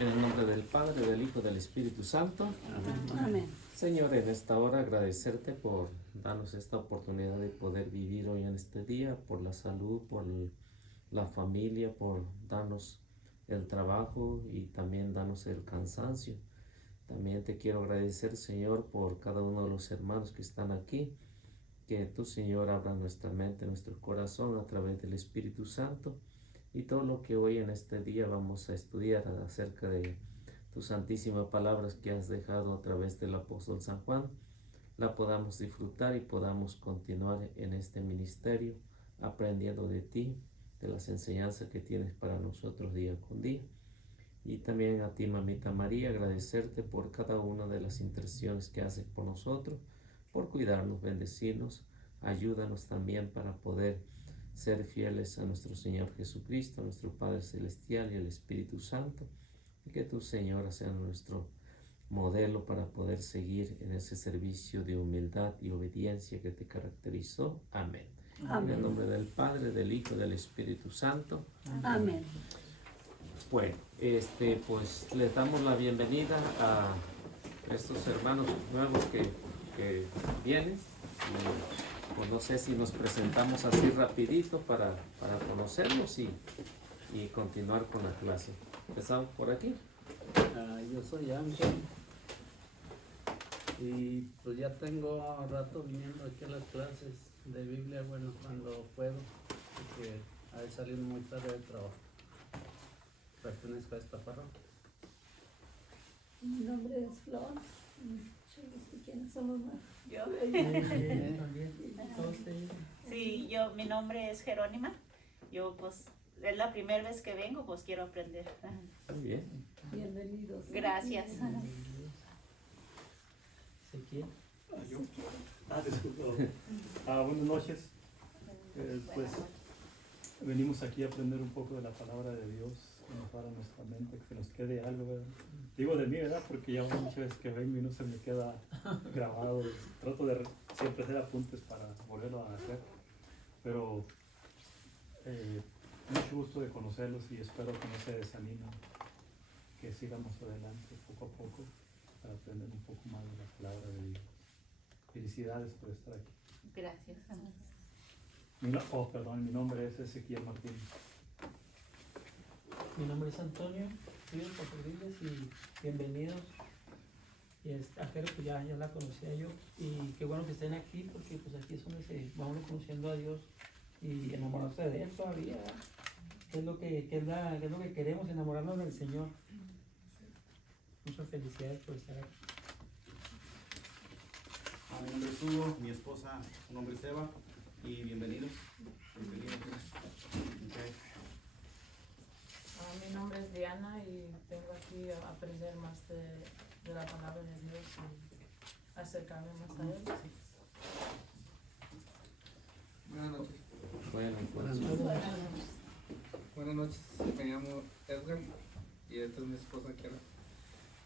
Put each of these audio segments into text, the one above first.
En el nombre del Padre, del Hijo, del Espíritu Santo. Amén. Señor, en esta hora agradecerte por darnos esta oportunidad de poder vivir hoy en este día, por la salud, por la familia, por darnos el trabajo y también darnos el cansancio. También te quiero agradecer, Señor, por cada uno de los hermanos que están aquí. Que tú, Señor, abra nuestra mente, nuestro corazón a través del Espíritu Santo. Y todo lo que hoy en este día vamos a estudiar acerca de tus santísimas palabras que has dejado a través del apóstol San Juan, la podamos disfrutar y podamos continuar en este ministerio aprendiendo de ti, de las enseñanzas que tienes para nosotros día con día. Y también a ti, mamita María, agradecerte por cada una de las intercesiones que haces por nosotros, por cuidarnos, bendecirnos, ayúdanos también para poder ser fieles a nuestro Señor Jesucristo, a nuestro Padre Celestial y al Espíritu Santo, y que tu Señor sea nuestro modelo para poder seguir en ese servicio de humildad y obediencia que te caracterizó. Amén. Amén. En el nombre del Padre, del Hijo y del Espíritu Santo. Amén. Bueno, pues les damos la bienvenida a estos hermanos nuevos que vienen. Pues no sé si nos presentamos así rapidito para conocerlos y continuar con la clase. Empezamos por aquí. Yo soy Ángel y pues ya tengo rato viniendo aquí a las clases de Biblia, bueno, cuando puedo, porque he salido muy tarde del trabajo. Pertenezco a esta parroquia. Mi nombre es Flor. ¿Quiénes somos más? Yo. También. Sí, mi nombre es Jerónima. Yo pues es la primera vez que vengo, pues quiero aprender. Muy bien. Bienvenidos. Gracias. ¿Ezequiel? Disculpa. Buenas noches. Pues venimos aquí a aprender un poco de la palabra de Dios, para nuestra mente, que se nos quede algo, ¿verdad? Digo de mí, ¿verdad? Porque ya muchas veces que vengo y no se me queda grabado. Trato de siempre hacer apuntes para volverlo a hacer. Pero mucho gusto de conocerlos y espero que no se desanimen, que sigamos adelante poco a poco para aprender un poco más de la palabra de Dios. Felicidades por estar aquí. Gracias. Mi nombre es Ezequiel Martín. Mi nombre es Antonio, soy de Pasadillas y bienvenidos. Y a Jero, pues ya la conocía yo y qué bueno que estén aquí porque pues aquí es donde se va uno conociendo a Dios y enamorarse de Él todavía, ¿verdad? ¿Qué es lo que queremos? Enamorarnos del Señor. Muchas felicidades por estar aquí. Mi nombre es Hugo, mi esposa, su nombre es Eva y bienvenidos. Okay. Mi nombre es Diana y vengo aquí a aprender más de la palabra de Dios y acercarme más a Él. Buenas noches. Bueno, Buenas noches, me llamo Edgar y esta es mi esposa Kiara.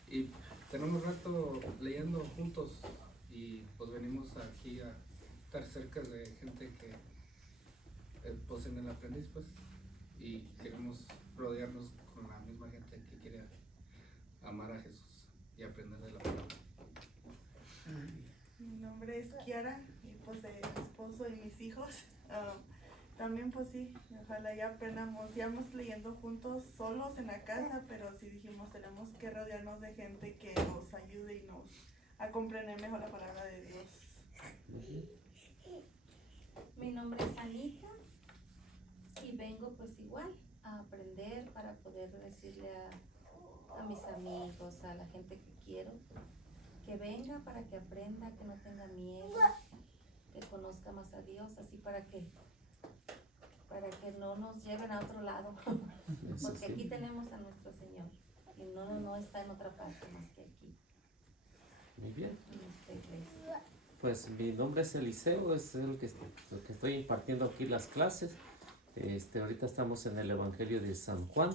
Y tenemos rato leyendo juntos y pues venimos aquí a estar cerca de gente que pues en el aprendiz pues y queremos rodearnos con la misma gente que quiere amar a Jesús y aprender de la palabra. Mi nombre es Kiara y pues de mi esposo y mis hijos. También pues sí, ojalá ya aprendamos, ya vamos leyendo juntos solos en la casa, pero sí dijimos tenemos que rodearnos de gente que nos ayude y nos a comprender mejor la palabra de Dios. Mi nombre es Anita y vengo pues igual a aprender para poder decirle a mis amigos, a la gente que quiero, que venga para que aprenda, que no tenga miedo, que conozca más a Dios, así para que no nos lleven a otro lado, porque aquí tenemos a nuestro Señor y no está en otra parte más que aquí. muy bien. Pues mi nombre es Eliseo, es el que estoy impartiendo aquí las clases. Ahorita estamos en el Evangelio de San Juan,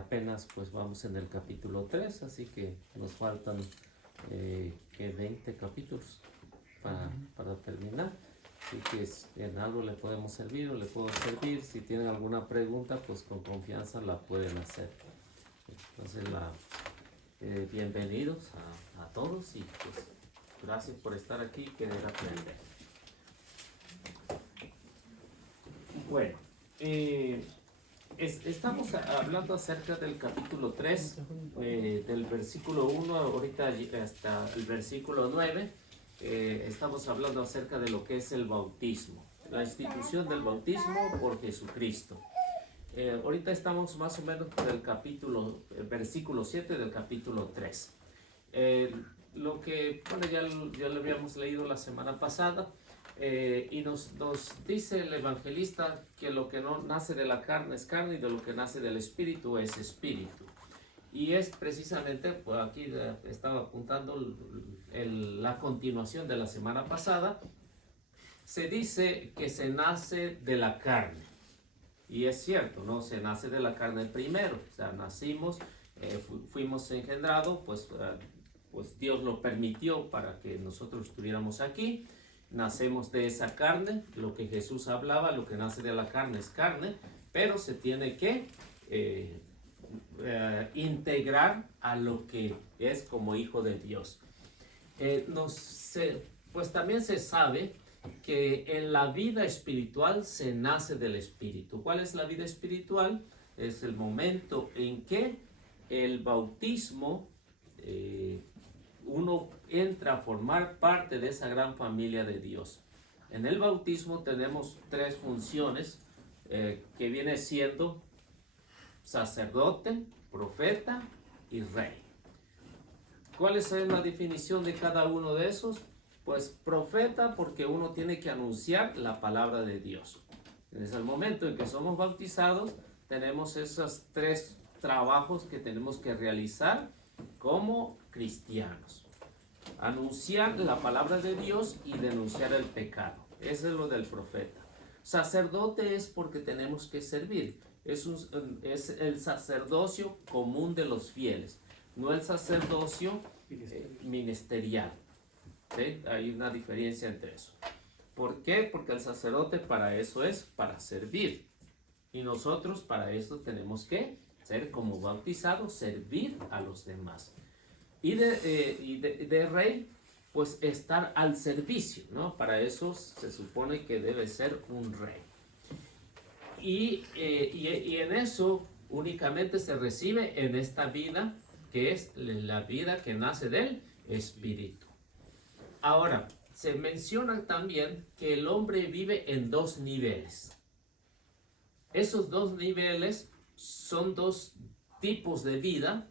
apenas pues vamos en el capítulo 3, así que nos faltan 20 capítulos para terminar. Así que en algo le podemos servir o le puedo servir. Si tienen alguna pregunta, pues con confianza la pueden hacer. Entonces, bienvenidos a todos y pues gracias por estar aquí y querer aprender. Bueno, estamos hablando acerca del capítulo 3, del versículo 1 ahorita hasta el versículo 9. Estamos hablando acerca de lo que es el bautismo, la institución del bautismo por Jesucristo. Ahorita estamos más o menos por el versículo 7 del capítulo 3. Lo que, bueno, ya lo habíamos leído la semana pasada, y nos dice el evangelista que lo que no nace de la carne es carne y de lo que nace del espíritu es espíritu. Y es precisamente, pues aquí estaba apuntando la continuación de la semana pasada. Se dice que se nace de la carne. Y es cierto, ¿no? Se nace de la carne primero. O sea, nacimos, fuimos engendrados, pues Dios lo permitió para que nosotros estuviéramos aquí. Nacemos de esa carne. Lo que Jesús hablaba, lo que nace de la carne es carne, pero se tiene que integrar a lo que es como hijo de Dios. Pues también se sabe que en la vida espiritual se nace del Espíritu. ¿Cuál es la vida espiritual? Es el momento en que el bautismo, uno entra a formar parte de esa gran familia de Dios. En el bautismo tenemos 3 funciones, que viene siendo sacerdote, profeta y rey. ¿Cuál es la definición de cada uno de esos? Pues profeta, porque uno tiene que anunciar la palabra de Dios. Desde el momento en que somos bautizados, tenemos esos 3 trabajos que tenemos que realizar como cristianos: anunciar la palabra de Dios y denunciar el pecado. Eso es lo del profeta. Sacerdote es porque tenemos que servir. Es el sacerdocio común de los fieles, no el sacerdocio ministerial. ¿Sí? Hay una diferencia entre eso. ¿Por qué? Porque el sacerdote para eso es, para servir. Y nosotros para eso tenemos que ser como bautizados, servir a los demás. Y de rey, pues estar al servicio, ¿no? Para eso se supone que debe ser un rey. Y en eso únicamente se recibe en esta vida, que es la vida que nace del Espíritu. Ahora, se menciona también que el hombre vive en 2 niveles. Esos 2 niveles son 2 tipos de vida.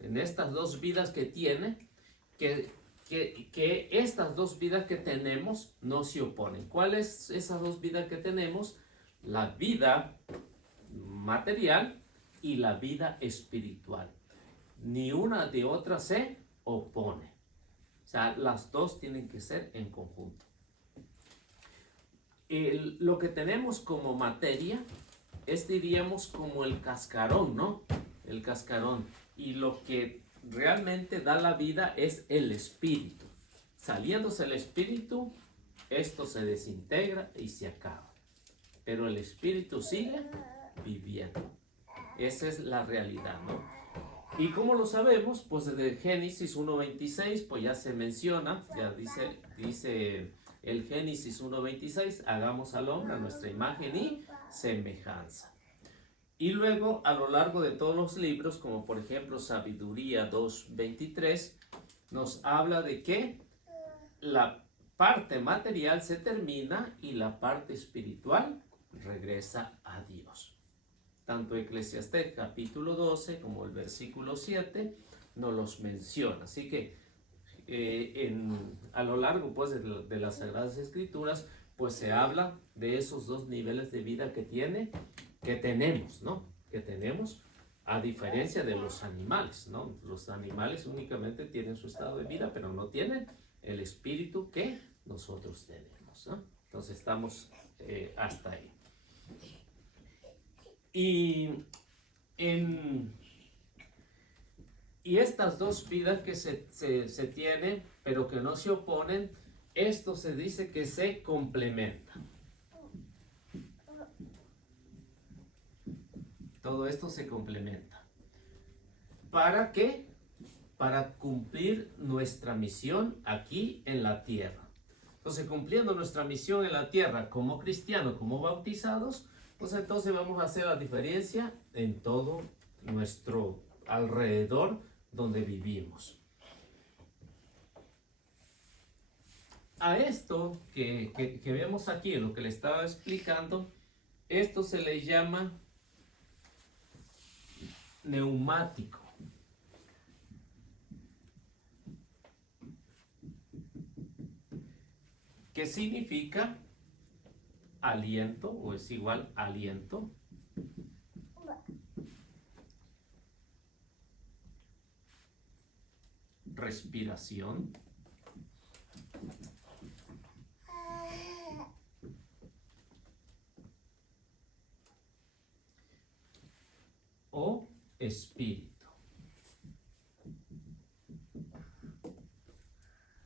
En estas 2 vidas que tiene, que estas 2 vidas que tenemos no se oponen. ¿Cuáles esas 2 vidas que tenemos? La vida material y la vida espiritual. Ni una de otra se opone. O sea, las 2 tienen que ser en conjunto. Lo que tenemos como materia es, diríamos, como el cascarón, ¿no? El cascarón. Y lo que realmente da la vida es el espíritu. Saliéndose el espíritu, esto se desintegra y se acaba. Pero el espíritu sigue viviendo. Esa es la realidad, ¿no? ¿Y cómo lo sabemos? Pues desde Génesis 1.26, pues ya se menciona, ya dice el Génesis 1.26, hagamos al hombre a nuestra imagen y semejanza. Y luego a lo largo de todos los libros, como por ejemplo Sabiduría 2.23, nos habla de que la parte material se termina y la parte espiritual regresa a Dios. Tanto Eclesiastés capítulo 12 como el versículo 7 nos los menciona. Así que a lo largo pues, de las Sagradas Escrituras, pues se habla de esos 2 niveles de vida que tenemos, ¿no? Que tenemos, a diferencia de los animales, ¿no? Los animales únicamente tienen su estado de vida, pero no tienen el espíritu que nosotros tenemos, ¿no? Entonces estamos hasta ahí. Y estas 2 vidas que se tienen, pero que no se oponen, esto se dice que se complementan. Todo esto se complementa. ¿Para qué? Para cumplir nuestra misión aquí en la tierra. Entonces, cumpliendo nuestra misión en la tierra como cristianos, como bautizados, pues entonces vamos a hacer la diferencia en todo nuestro alrededor donde vivimos. A esto que vemos aquí, lo que le estaba explicando, esto se le llama neumático. ¿Qué significa aliento o es igual aliento? Respiración. O espíritu.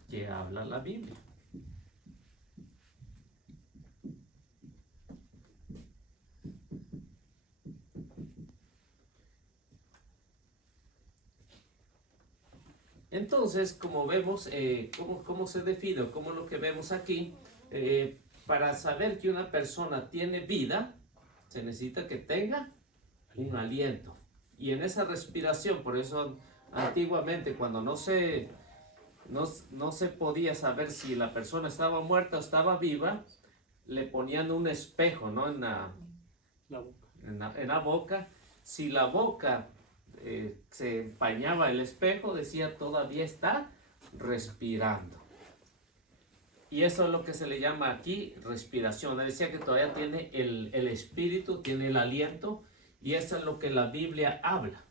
Que habla la Biblia. Entonces, como vemos, ¿cómo se define? Como lo que vemos aquí, para saber que una persona tiene vida, se necesita que tenga un aliento. Y en esa respiración, por eso antiguamente cuando no se podía saber si la persona estaba muerta o estaba viva, le ponían un espejo, ¿no? en la boca. Si la boca se empañaba el espejo, decía todavía está respirando. Y eso es lo que se le llama aquí respiración. Decía que todavía tiene el espíritu, tiene el aliento, y eso es lo que la Biblia habla.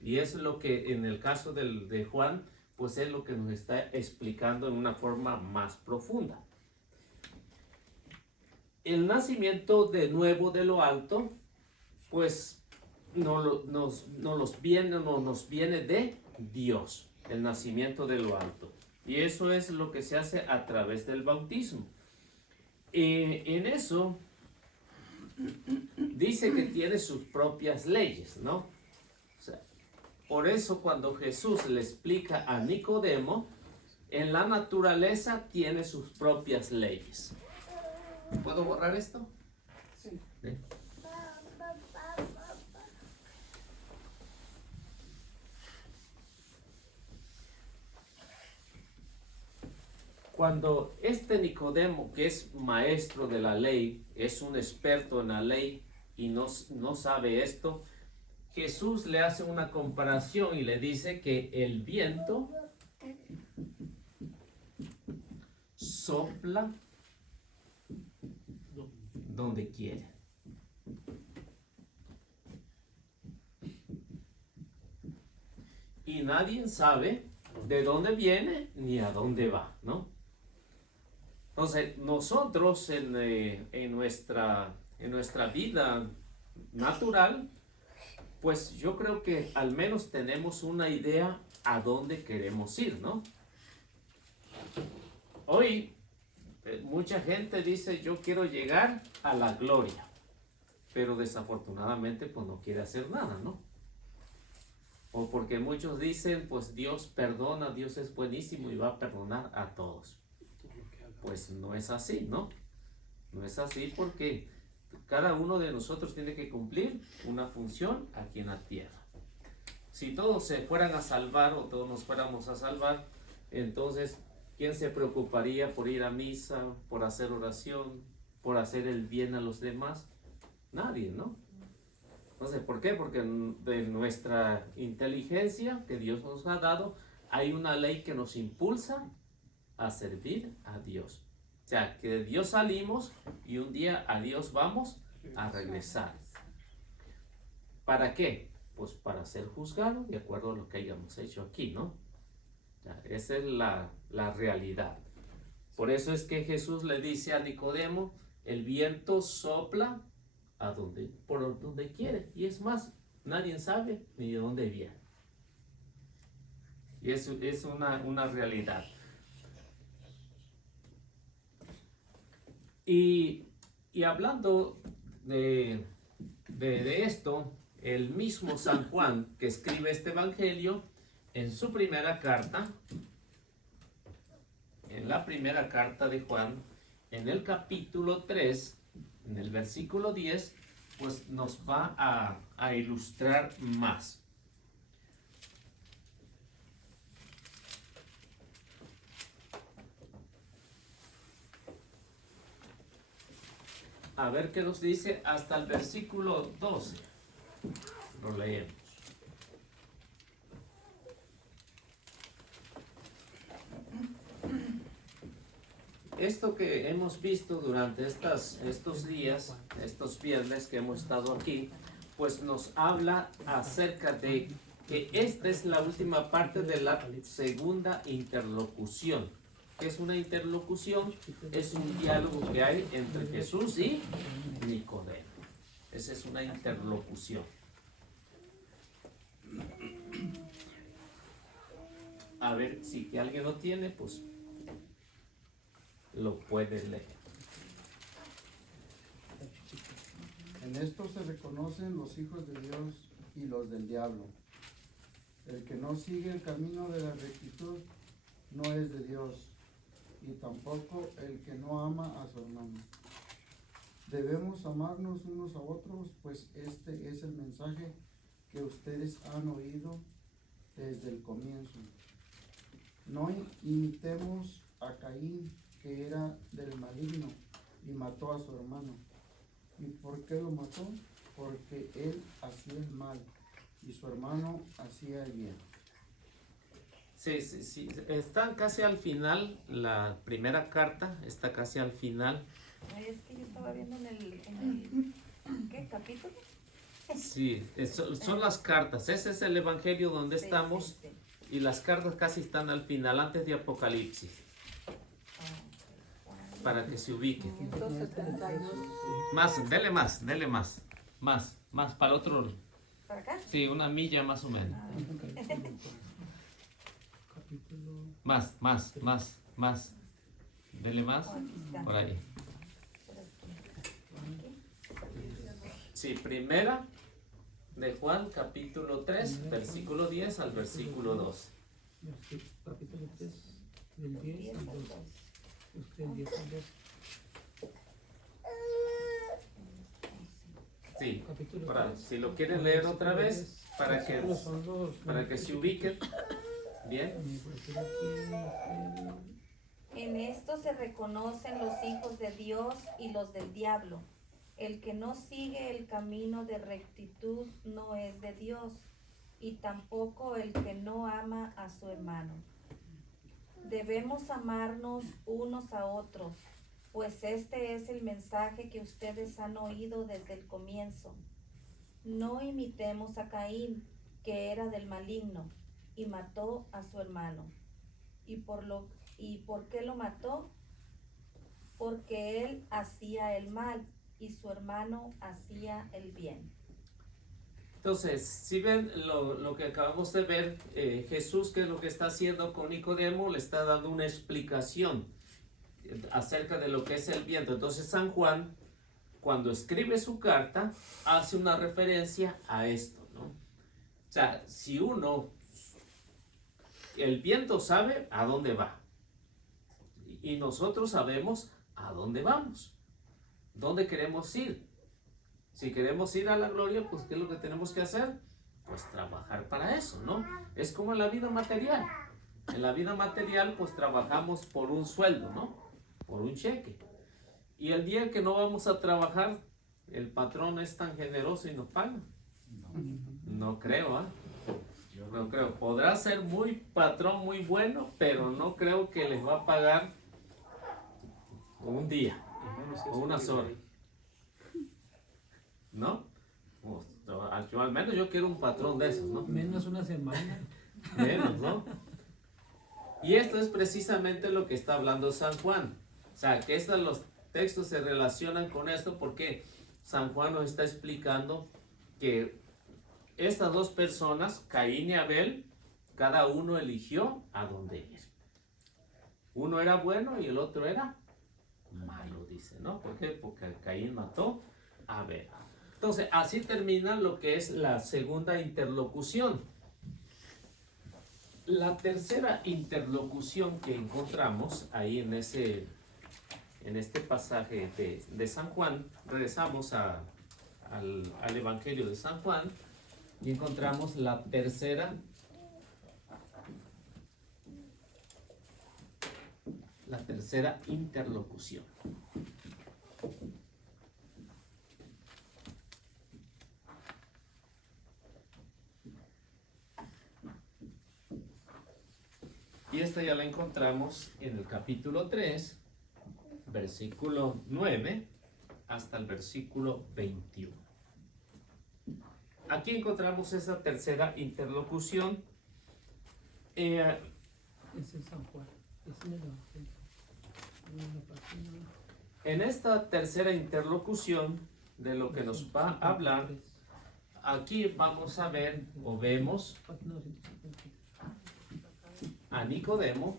Y eso es lo que en el caso de Juan, pues es lo que nos está explicando en una forma más profunda. El nacimiento de nuevo de lo alto, pues nos viene de Dios, el nacimiento de lo alto. Y eso es lo que se hace a través del bautismo. En eso dice que tiene sus propias leyes, ¿no? O sea, por eso cuando Jesús le explica a Nicodemo, en la naturaleza tiene sus propias leyes. ¿Puedo borrar esto? Sí. ¿Sí? Cuando este Nicodemo, que es maestro de la ley, es un experto en la ley y no sabe esto, Jesús le hace una comparación y le dice que el viento sopla donde quiere. Y nadie sabe de dónde viene ni a dónde va, ¿no? Entonces, nosotros en nuestra vida natural, pues yo creo que al menos tenemos una idea a dónde queremos ir, ¿no? Hoy, mucha gente dice, yo quiero llegar a la gloria, pero desafortunadamente, pues no quiere hacer nada, ¿no? O porque muchos dicen, pues Dios perdona, Dios es buenísimo y va a perdonar a todos. Pues no es así, ¿no? No es así porque cada uno de nosotros tiene que cumplir una función aquí en la tierra. Si todos se fueran a salvar o todos nos fuéramos a salvar, entonces, ¿quién se preocuparía por ir a misa, por hacer oración, por hacer el bien a los demás? Nadie, ¿no? Entonces, ¿por qué? Porque de nuestra inteligencia que Dios nos ha dado, hay una ley que nos impulsa a servir a Dios. O sea, que de Dios salimos y un día a Dios vamos a regresar. ¿Para qué? Pues para ser juzgados de acuerdo a lo que hayamos hecho aquí, ¿no? O sea, esa es la realidad. Por eso es que Jesús le dice a Nicodemo, el viento sopla por donde quiere. Y es más, nadie sabe ni de dónde viene. Y eso es una realidad. Y hablando de esto, el mismo San Juan que escribe este evangelio en su primera carta, en la primera carta de Juan, en el capítulo 3, en el versículo 10, pues nos va a ilustrar más. A ver qué nos dice hasta el versículo 12. Lo leemos. Esto que hemos visto durante estos días, estos viernes que hemos estado aquí, pues nos habla acerca de que esta es la última parte de la segunda interlocución. ¿Qué es una interlocución? Es un diálogo que hay entre Jesús y Nicodemo. Esa es una interlocución. A ver, si alguien lo tiene, pues lo puede leer. En esto se reconocen los hijos de Dios y los del diablo. El que no sigue el camino de la rectitud no es de Dios, y tampoco el que no ama a su hermano. Debemos amarnos unos a otros, pues este es el mensaje que ustedes han oído desde el comienzo. No imitemos a Caín, que era del maligno y mató a su hermano. ¿Y por qué lo mató? Porque él hacía el mal y su hermano hacía el bien. Sí, está casi al final, la primera carta está casi al final. Ay, es que yo estaba viendo en el ¿qué capítulo? Sí, son las cartas. Ese es el evangelio donde estamos. Sí. Y las cartas casi están al final, antes de Apocalipsis, para que se ubiquen. 172. Dele más, para otro. ¿Para acá? Sí, una milla más o menos. Más. Dele más, por ahí. Sí, primera de Juan, capítulo 3, versículo 10 al versículo 12. Capítulo 3, del 10 al 12. Del 10 al 12. Sí, si lo quieren leer otra vez, para que se ubiquen bien. En esto se reconocen los hijos de Dios y los del diablo. El que no sigue el camino de rectitud no es de Dios, y tampoco el que no ama a su hermano. Debemos amarnos unos a otros, pues este es el mensaje que ustedes han oído desde el comienzo. No imitemos a Caín, que era del maligno, y mató a su hermano. ¿Y por qué lo mató? Porque él hacía el mal y su hermano hacía el bien. Entonces, si ven lo que acabamos de ver, Jesús, ¿qué es lo que está haciendo con Nicodemo? Le está dando una explicación acerca de lo que es el viento. Entonces, San Juan, cuando escribe su carta, hace una referencia a esto, ¿no? O sea, si el viento sabe a dónde va, y nosotros sabemos a dónde vamos, dónde queremos ir. Si queremos ir a la gloria, pues ¿qué es lo que tenemos que hacer? Pues trabajar para eso, ¿no? Es como en la vida material. En la vida material, pues trabajamos por un sueldo, ¿no? Por un cheque. Y el día que no vamos a trabajar, el patrón es tan generoso y nos paga. No creo, ¿ah? No creo. Podrá ser muy patrón, muy bueno, pero no creo que les va a pagar un día o unas horas. ¿No? Yo, al menos yo quiero un patrón de esos, ¿no? Menos una semana. Menos, ¿no? Y esto es precisamente lo que está hablando San Juan. O sea, que los textos se relacionan con esto porque San Juan nos está explicando que estas dos personas, Caín y Abel, cada uno eligió a dónde ir. Uno era bueno y el otro era malo, dice, ¿no? ¿Por qué? Porque Caín mató a Abel. Entonces, así termina lo que es la segunda interlocución. La tercera interlocución que encontramos ahí en este pasaje de San Juan, regresamos al Evangelio de San Juan y encontramos la tercera interlocución. Y esta ya la encontramos en el capítulo 3, versículo 9 hasta el versículo 21. Aquí encontramos esa tercera interlocución. Es en San Juan, es en el Evangelio. En la página En esta tercera interlocución de lo que nos va a hablar, aquí vamos a ver o vemos página 253. a Nicodemo,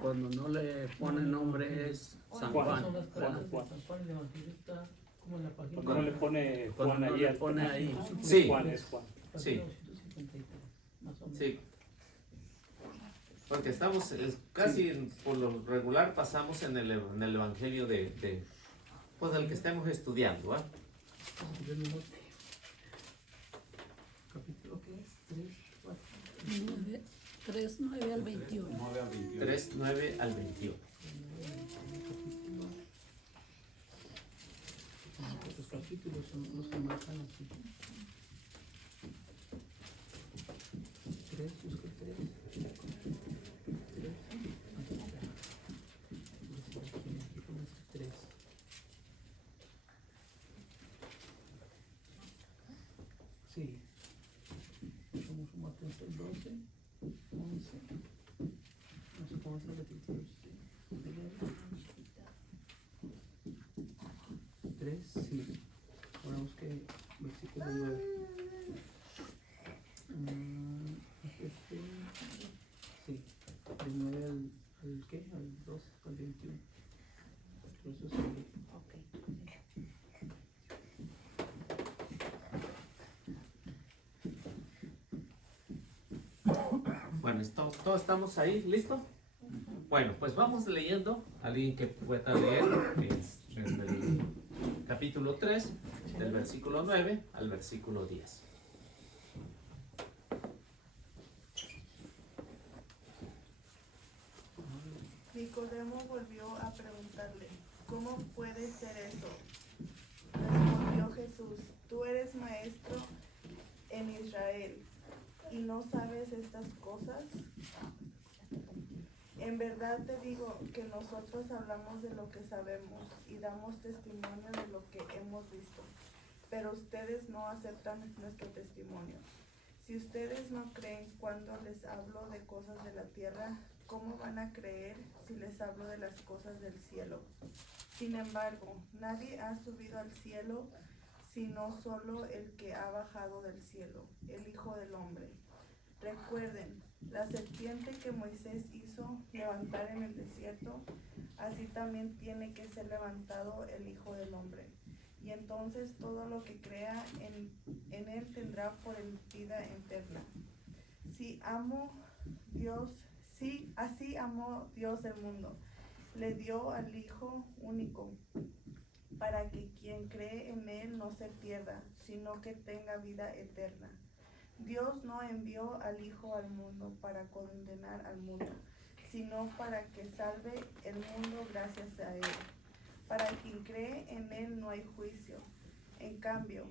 Cuando no le pone nombre es San Juan. Son las Juan, cartas de Juan. San Juan, el Evangelio está como en la página. Cuando no le pone Cuando Juan no ahí, le al- pone ahí. Sí. es Juan, es Juan. Sí. Página 253, más o menos. sí, porque estamos casi por lo regular pasamos en el Evangelio pues del que estemos estudiando, ¿ah? Capítulo ¿qué es? 3, 4. 3, 9 al 21. 9 al 21. 3, 9 al 21. Los capítulos son los que marcan aquí. 3, busca 3. 3. Sí. Somos un atento el 12, 11. No sé cómo se repite. 3, sí. Ahora busque versículo 9. Sí, del 9 al ¿qué? Al 12, al 21. Por eso sí. Bueno, ¿todos estamos ahí? ¿Listo? Bueno, pues vamos leyendo. Alguien que pueda leer es desde el capítulo 3, del versículo 9 al versículo 10. Nicodemo volvió a preguntarle, ¿cómo puede ser eso? Respondió Jesús, tú eres maestro en Israel y no sabes estas cosas. En verdad te digo que nosotros hablamos de lo que sabemos y damos testimonio de lo que hemos visto, pero ustedes no aceptan nuestro testimonio. Si ustedes no creen cuando les hablo de cosas de la tierra, ¿cómo van a creer si les hablo de las cosas del cielo? Sin embargo, nadie ha subido al cielo, sino solo el que ha bajado del cielo, el Hijo del Hombre. Recuerden, la serpiente que Moisés hizo levantar en el desierto, así también tiene que ser levantado el Hijo del Hombre. Y entonces todo lo que crea en él tendrá por él vida eterna. Así amó Dios el mundo. Le dio al Hijo único, para que quien cree en él no se pierda, sino que tenga vida eterna. Dios no envió al Hijo al mundo para condenar al mundo, sino para que salve el mundo gracias a él. Para quien cree en él no hay juicio. En cambio,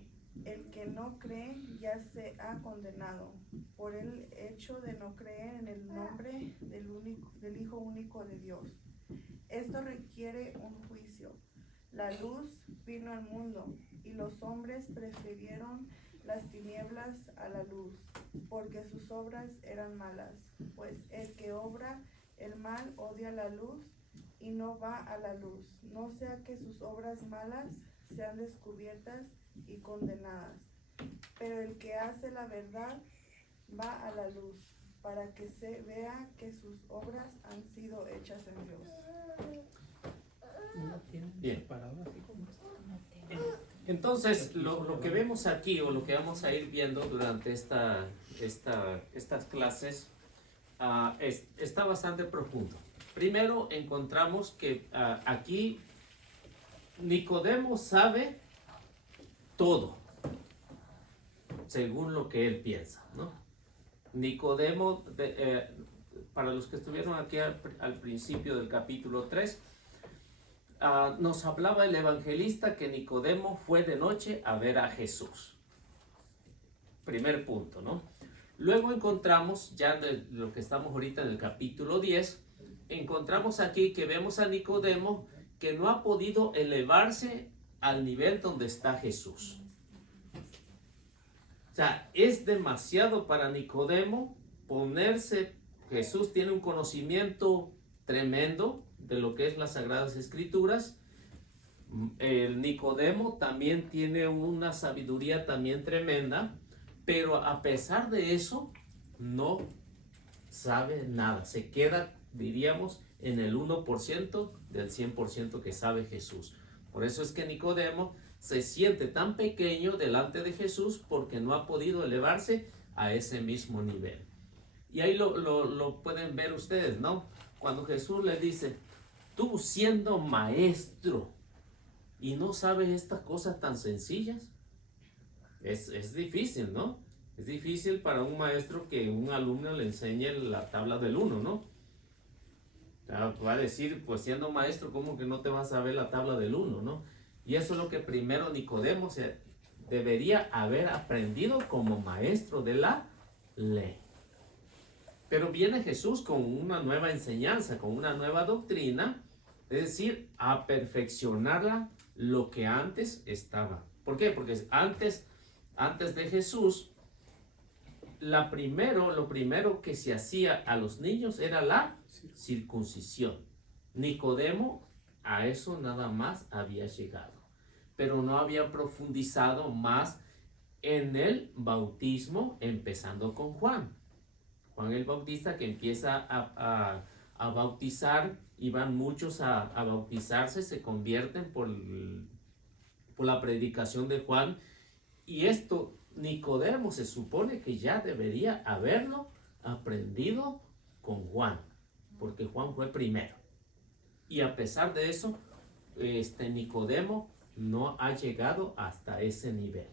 el que no cree ya se ha condenado por el hecho de no creer en el nombre del Hijo único de Dios. Esto requiere un juicio. La luz vino al mundo y los hombres prefirieron las tinieblas a la luz, porque sus obras eran malas. Pues el que obra el mal odia la luz y no va a la luz, no sea que sus obras malas sean descubiertas y condenadas. Pero el que hace la verdad va a la luz, para que se vea que sus obras han sido hechas en Dios. no la tienen Bien. separado así como está. Entonces, lo que vemos aquí, o lo que vamos a ir viendo durante estas clases, está bastante profundo. Primero encontramos que aquí Nicodemo sabe todo, según lo que él piensa, ¿no? Nicodemo, para los que estuvieron aquí al principio del capítulo 3, nos hablaba el evangelista que Nicodemo fue de noche a ver a Jesús. Primer punto, ¿no? Luego encontramos, ya de lo que estamos ahorita en el capítulo 10, encontramos aquí que vemos a Nicodemo que no ha podido elevarse al nivel donde está Jesús. O sea, es demasiado para Nicodemo ponerse. Jesús tiene un conocimiento tremendo de lo que es las Sagradas Escrituras. El Nicodemo también tiene una sabiduría también tremenda, pero a pesar de eso no sabe nada. Se queda, diríamos, en el 1% del 100% que sabe Jesús. Por eso es que Nicodemo se siente tan pequeño delante de Jesús porque no ha podido elevarse a ese mismo nivel. Y ahí lo pueden ver ustedes, ¿no? Cuando Jesús le dice, tú siendo maestro y no sabes estas cosas tan sencillas, es difícil, ¿no? Es difícil para un maestro que un alumno le enseñe la tabla del 1, ¿no? Va a decir, pues siendo maestro, ¿cómo que no te vas a saber la tabla del 1, ¿no? Y eso es lo que primero Nicodemo debería haber aprendido como maestro de la ley. Pero viene Jesús con una nueva enseñanza, con una nueva doctrina, es decir, a perfeccionarla lo que antes estaba. ¿Por qué? Porque antes de Jesús, lo primero que se hacía a los niños era la circuncisión. Nicodemo a eso nada más había llegado, pero no había profundizado más en el bautismo, empezando con Juan el Bautista, que empieza a bautizar, y van muchos a bautizarse, se convierten por la predicación de Juan, y esto Nicodemo se supone que ya debería haberlo aprendido con Juan, porque Juan fue primero, y a pesar de eso, Nicodemo no ha llegado hasta ese nivel.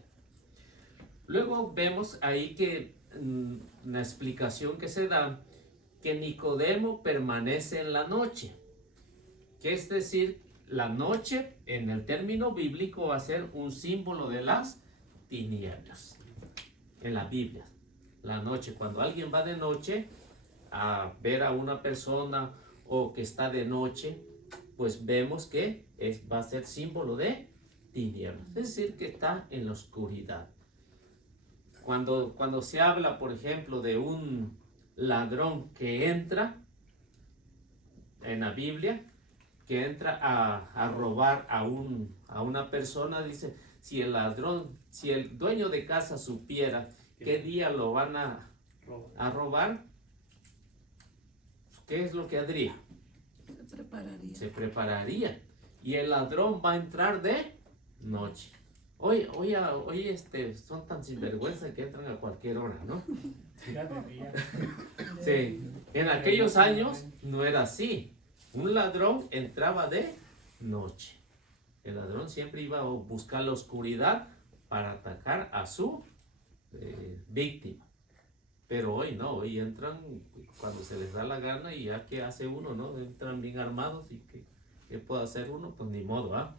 Luego vemos ahí que una explicación que se da, que Nicodemo permanece en la noche, que es decir, la noche en el término bíblico va a ser un símbolo de las tinieblas en la Biblia. La noche, cuando alguien va de noche a ver a una persona o que está de noche, pues vemos que va a ser símbolo de tinieblas, es decir, que está en la oscuridad. Cuando se habla, por ejemplo, de un ladrón que entra en la Biblia, que entra a robar a una persona, dice, si el dueño de casa supiera qué día lo van a robar, ¿qué es lo que haría? Se prepararía. Y el ladrón va a entrar de noche. Hoy son tan sinvergüenza que entran a cualquier hora, ¿no? Sí, en aquellos años no era así. Un ladrón entraba de noche. El ladrón siempre iba a buscar la oscuridad para atacar a su víctima. Pero hoy no, hoy entran cuando se les da la gana, y ya que hace uno, ¿no? Entran bien armados, y ¿qué puede hacer uno? Pues ni modo, ¿ah?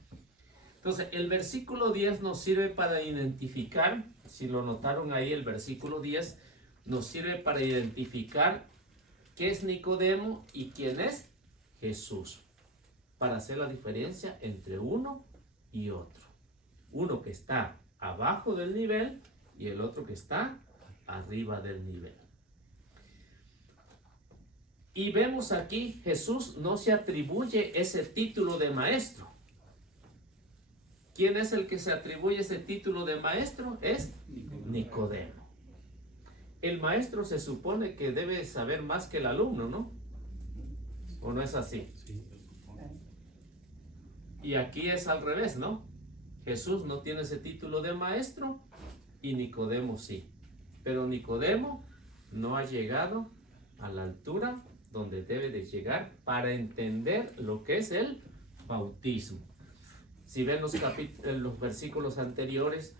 Entonces, el versículo 10 nos sirve para identificar, si lo notaron ahí, el versículo 10 nos sirve para identificar qué es Nicodemo y quién es Jesús, para hacer la diferencia entre uno y otro. Uno que está abajo del nivel y el otro que está arriba del nivel. Y vemos aquí, Jesús no se atribuye ese título de maestro. ¿Quién es el que se atribuye ese título de maestro? Es Nicodemo. El maestro se supone que debe saber más que el alumno, ¿no? ¿O no es así? Y aquí es al revés, ¿no? Jesús no tiene ese título de maestro y Nicodemo sí. Pero Nicodemo no ha llegado a la altura donde debe de llegar para entender lo que es el bautismo. Si ven los versículos anteriores,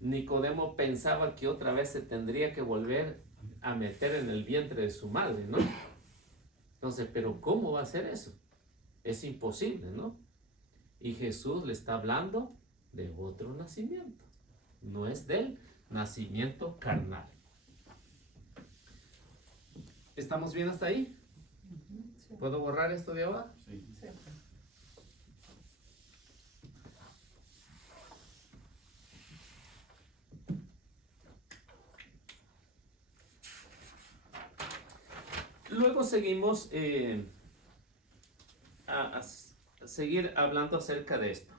Nicodemo pensaba que otra vez se tendría que volver a meter en el vientre de su madre, ¿no? Entonces, pero ¿cómo va a ser eso? Es imposible, ¿no? Y Jesús le está hablando de otro nacimiento, no es del nacimiento carnal. ¿Estamos bien hasta ahí? ¿Puedo borrar esto de ahora? Sí. Luego seguimos a seguir hablando acerca de esto.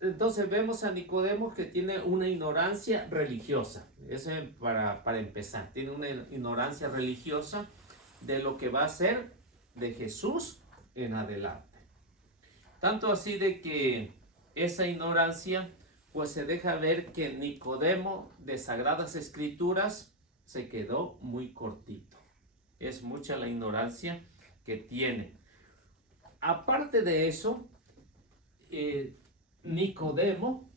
Entonces vemos a Nicodemo que tiene una ignorancia religiosa. Eso es para empezar. Tiene una ignorancia religiosa de lo que va a ser de Jesús en adelante. Tanto así de que esa ignorancia pues se deja ver que Nicodemo de Sagradas Escrituras se quedó muy cortito. Es mucha la ignorancia que tiene. Aparte de eso, Nicodemo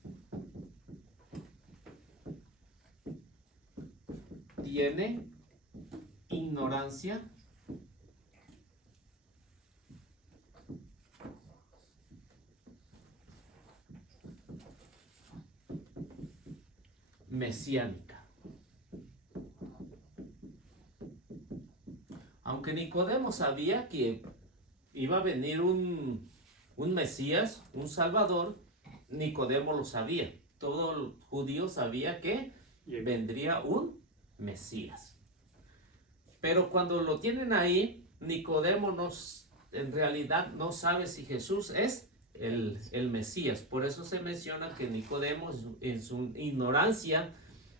tiene ignorancia mesiánica. Aunque Nicodemo sabía que iba a venir un Mesías, un Salvador, Nicodemo lo sabía. Todo el judío sabía que vendría un Mesías. Pero cuando lo tienen ahí, Nicodemo en realidad no sabe si Jesús es el Mesías. Por eso se menciona que Nicodemo, en su ignorancia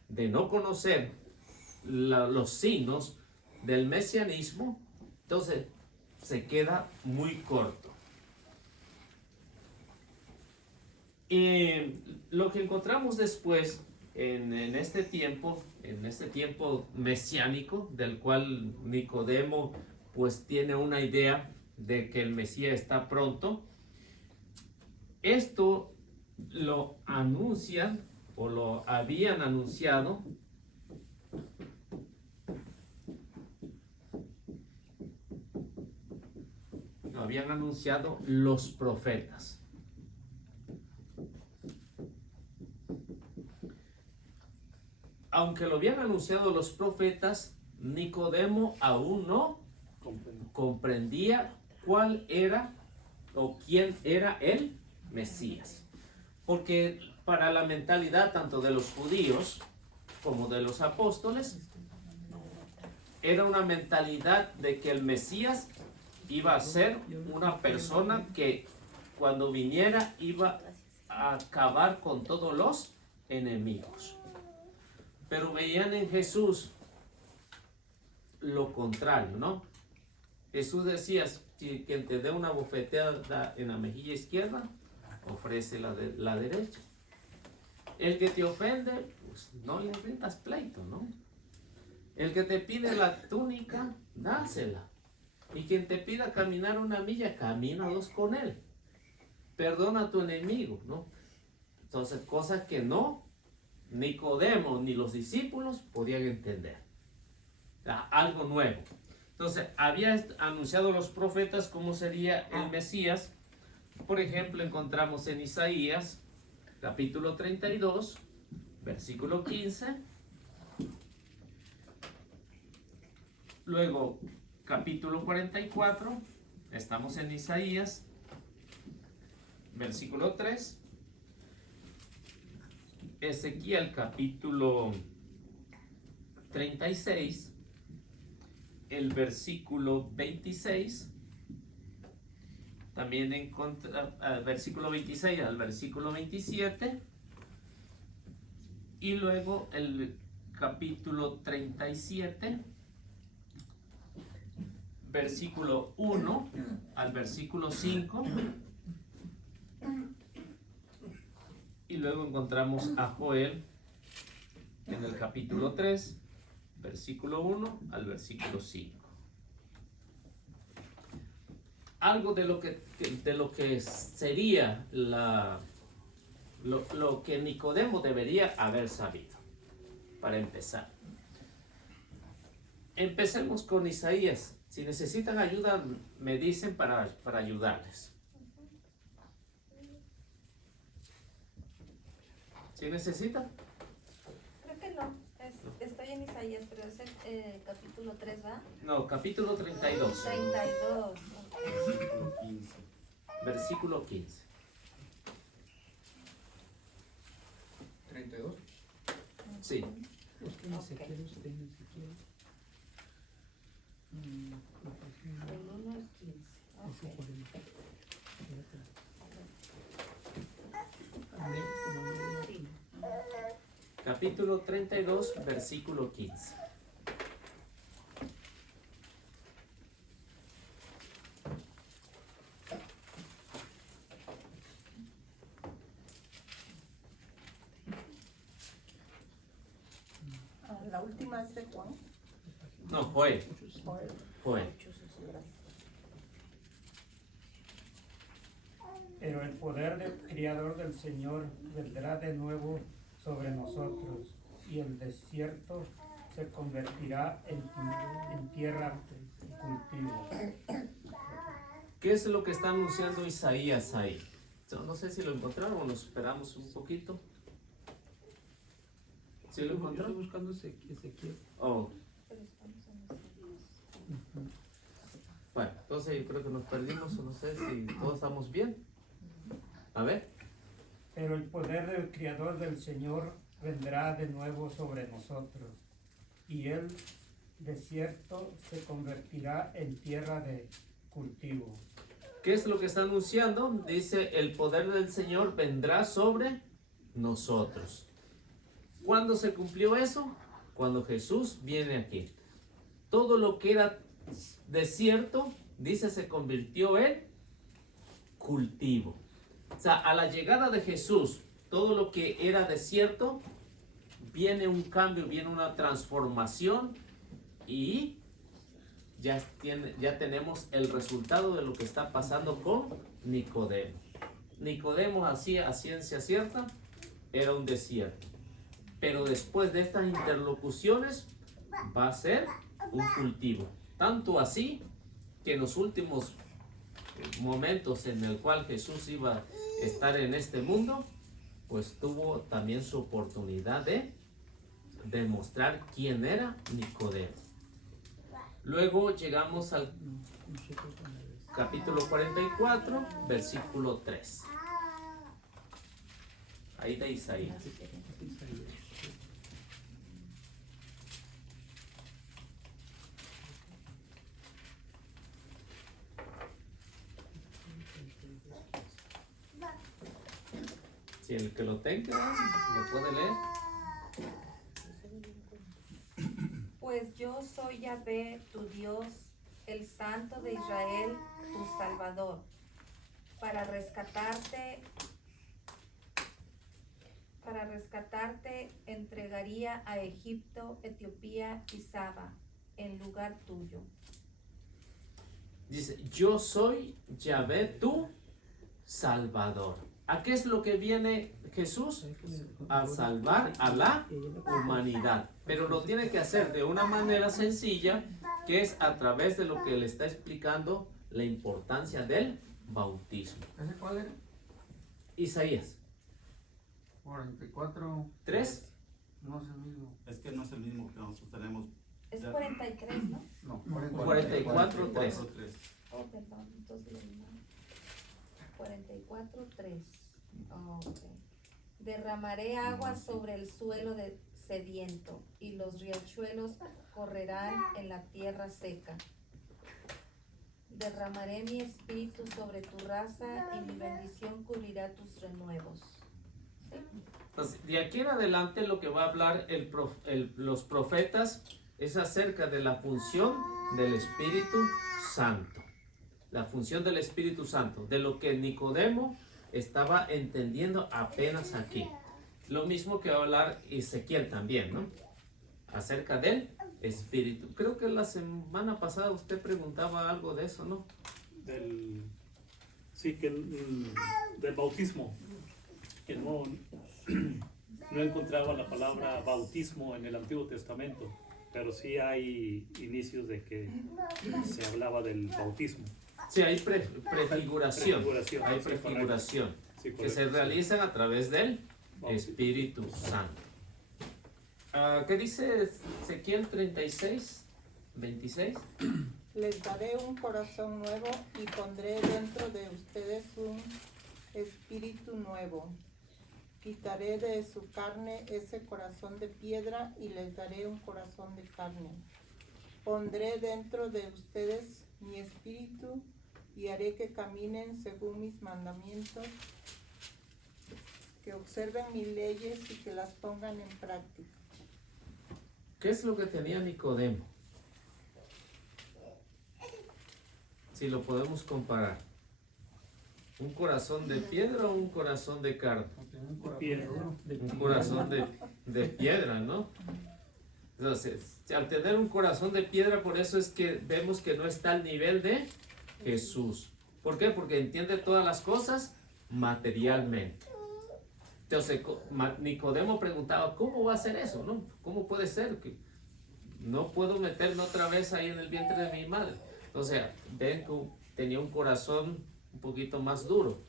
de no conocer los signos del mesianismo, entonces se queda muy corto. Y lo que encontramos después en este tiempo mesiánico, del cual Nicodemo pues tiene una idea de que el Mesías está pronto, esto lo anuncian o lo habían anunciado los profetas. Aunque lo habían anunciado los profetas, Nicodemo aún no comprendía cuál era o quién era el Mesías. Porque para la mentalidad tanto de los judíos como de los apóstoles, era una mentalidad de que el Mesías iba a ser una persona que cuando viniera iba a acabar con todos los enemigos. Pero veían en Jesús lo contrario, ¿no? Jesús decía, si quien te dé una bofetada en la mejilla izquierda, ofrece la derecha. El que te ofende, pues no le rindas pleito, ¿no? El que te pide la túnica, dásela. Y quien te pida caminar una milla, camínalos con él. Perdona a tu enemigo, ¿no? Entonces, cosas que no Nicodemo ni los discípulos podían entender. Algo nuevo. Entonces, había anunciado los profetas cómo sería el Mesías. Por ejemplo, encontramos en Isaías, capítulo 32, versículo 15. Luego, capítulo 44, estamos en Isaías, versículo 3. Ezequiel, capítulo 36, el versículo 26. También versículo 26 al versículo 27. Y luego el capítulo 37, versículo 1 al versículo 5. Y luego encontramos a Joel en el capítulo 3, versículo 1 al versículo 5. Algo de lo que sería lo que Nicodemo debería haber sabido, para empezar. Empecemos con Isaías. Si necesitan ayuda, me dicen para ayudarles. ¿Sí necesitan? Creo que no. Estoy en Isaías, pero es el capítulo 3, ¿va? No, capítulo 32. 32. Versículo 15. Versículo 15. 32. Sí. Usted ni se quiere, usted ni se quiere. Del 1 al 15. Ok. Sí. Capítulo 32, versículo 15. La última es de Juan. No, Joel. Joel. Pero el poder del Criador del Señor vendrá de nuevo sobre nosotros, y el desierto se convertirá en tierra y cultivo. ¿Qué es lo que está anunciando Isaías ahí? No sé si lo encontraron o nos esperamos un poquito. ¿Sí lo encontraron? Estoy buscando Ezequiel. Oh. Pero estamos en Isaías. Bueno, entonces yo creo que nos perdimos, o no sé si todos estamos bien. A ver. Pero el poder del Criador del Señor vendrá de nuevo sobre nosotros, y el desierto se convertirá en tierra de cultivo. ¿Qué es lo que está anunciando? Dice, el poder del Señor vendrá sobre nosotros. ¿Cuándo se cumplió eso? Cuando Jesús viene aquí. Todo lo que era desierto, dice, se convirtió en cultivo. O sea, a la llegada de Jesús, todo lo que era desierto, viene un cambio, viene una transformación y ya tenemos el resultado de lo que está pasando con Nicodemo. Nicodemo hacía a ciencia cierta, era un desierto. Pero después de estas interlocuciones va a ser un cultivo. Tanto así que en los últimos momentos en el cual Jesús iba a estar en este mundo, pues tuvo también su oportunidad de demostrar quién era Nicodemo. Luego llegamos al capítulo 44, versículo 3. Ahí de Isaías. Si el que lo tenga lo puede leer. Pues yo soy Yahvé, tu Dios, el Santo de Israel, tu Salvador. Para rescatarte, entregaría a Egipto, Etiopía y Saba en lugar tuyo. Dice, yo soy Yahvé, tu Salvador. ¿A qué es lo que viene Jesús? A salvar a la humanidad. Pero lo tiene que hacer de una manera sencilla, que es a través de lo que le está explicando la importancia del bautismo. ¿Ese cuál era? Isaías 44. 3. No es el mismo. Es que no es el mismo que nosotros tenemos. Es 43, ¿no? No, 44, 3. Oh, perdón, entonces lo mismo. 44:3. Ok. Derramaré agua sobre el suelo sediento, y los riachuelos correrán en la tierra seca. Derramaré mi espíritu sobre tu raza, y mi bendición cubrirá tus renuevos. ¿Sí? Entonces, de aquí en adelante lo que va a hablar los profetas es acerca de la función del Espíritu Santo. La función del Espíritu Santo, de lo que Nicodemo estaba entendiendo apenas aquí. Lo mismo que va a hablar Ezequiel también, ¿no? Acerca del Espíritu. Creo que la semana pasada usted preguntaba algo de eso, ¿no? Sí, que del bautismo, que no encontraba la palabra bautismo en el Antiguo Testamento, pero sí hay inicios de que se hablaba del bautismo. Sí, hay prefiguración. Hay sí, prefiguración sí, que se realizan a través del Espíritu Santo. ¿Qué dice Ezequiel 36, 26? Les daré un corazón nuevo y pondré dentro de ustedes un espíritu nuevo. Quitaré de su carne ese corazón de piedra y les daré un corazón de carne. Pondré dentro de ustedes mi espíritu y haré que caminen según mis mandamientos, que observen mis leyes y que las pongan en práctica. ¿Qué es lo que tenía Nicodemo? Si lo podemos comparar. ¿Un corazón de piedra o un corazón de carne? Un corazón de piedra, ¿no? Entonces, al tener un corazón de piedra, por eso es que vemos que no está al nivel de Jesús. ¿Por qué? Porque entiende todas las cosas materialmente. Entonces, Nicodemo preguntaba, ¿cómo va a ser eso? ¿No? ¿Cómo puede ser que no puedo meterme otra vez ahí en el vientre de mi madre? Entonces, ven que tenía un corazón un poquito más duro,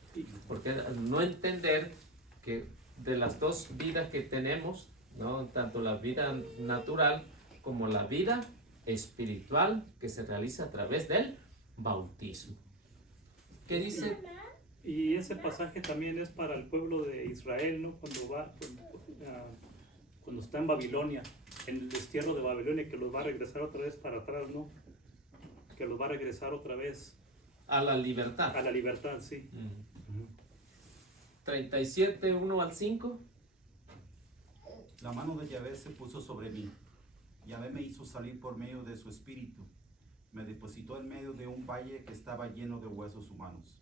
porque no entender que de las dos vidas que tenemos, ¿no? Tanto la vida natural como la vida espiritual que se realiza a través del bautismo. ¿Qué dice? Y ese pasaje también es para el pueblo de Israel, ¿no? Cuando está en Babilonia, en el destierro de Babilonia, que los va a regresar otra vez para atrás, ¿no? Que los va a regresar otra vez a la libertad. A la libertad, sí. 37, 1 al 5. La mano de Yahvé se puso sobre mí. Yahvé me hizo salir por medio de su espíritu. Me depositó en medio de un valle que estaba lleno de huesos humanos.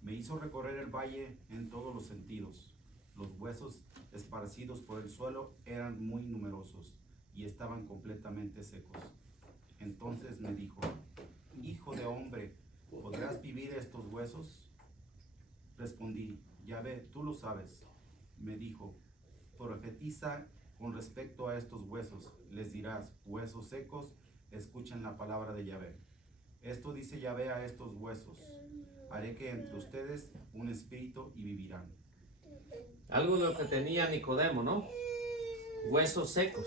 Me hizo recorrer el valle en todos los sentidos. Los huesos esparcidos por el suelo eran muy numerosos y estaban completamente secos. Entonces me dijo, hijo de hombre, ¿podrás vivir estos huesos? Respondí, Yahvé, tú lo sabes. Me dijo, profetiza con respecto a estos huesos. Les dirás, huesos secos, escuchen la palabra de Yahvé. Esto dice Yahvé a estos huesos. Haré que entre ustedes un espíritu y vivirán. Algo de lo que tenía Nicodemo, ¿no? Huesos secos.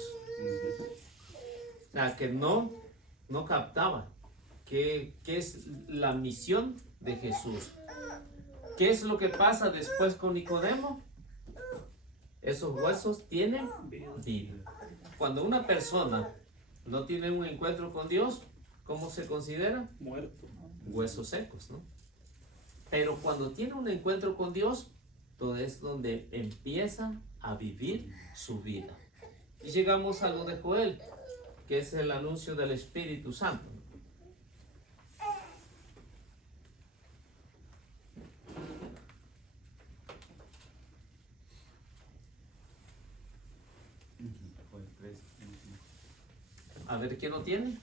O sea, que no captaba qué es la misión de Jesús. ¿Qué es lo que pasa después con Nicodemo? Esos huesos tienen vida. Cuando una persona no tiene un encuentro con Dios, ¿cómo se considera? Muerto. Huesos secos, ¿no? Pero cuando tiene un encuentro con Dios, todo es donde empieza a vivir su vida. Y llegamos a lo de Joel, que es el anuncio del Espíritu Santo. A ver, ¿quién lo tiene?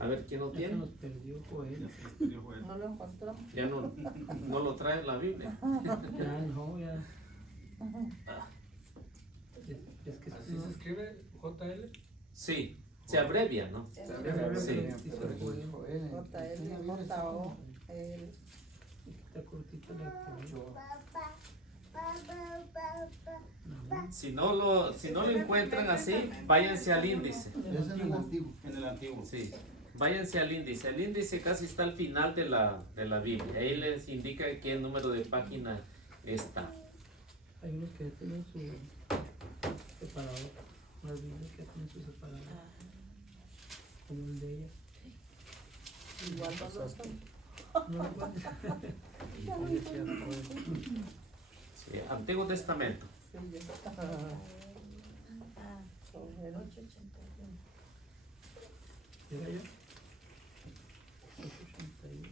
A ver, ¿quién lo tiene? Nos perdió Joel. No lo encontramos. Ya no lo trae en la Biblia. Ya no, ya. Es que ¿Así se escribe JL? Sí, se abrevia, ¿no? Se abrevia, Sí. JLJOL. Está cortito la Si no lo encuentran así, váyanse al índice. Es en el antiguo. En el antiguo. Sí, váyanse al índice. El índice casi está al final de la Biblia. Ahí les indica qué número de página está. Hay unos que tienen su separador. Las Biblias que tienen su separador. Como el de ella. Igual no lo son. No lo pueden. Sí, Antiguo Testamento. ¿Era yo? 881.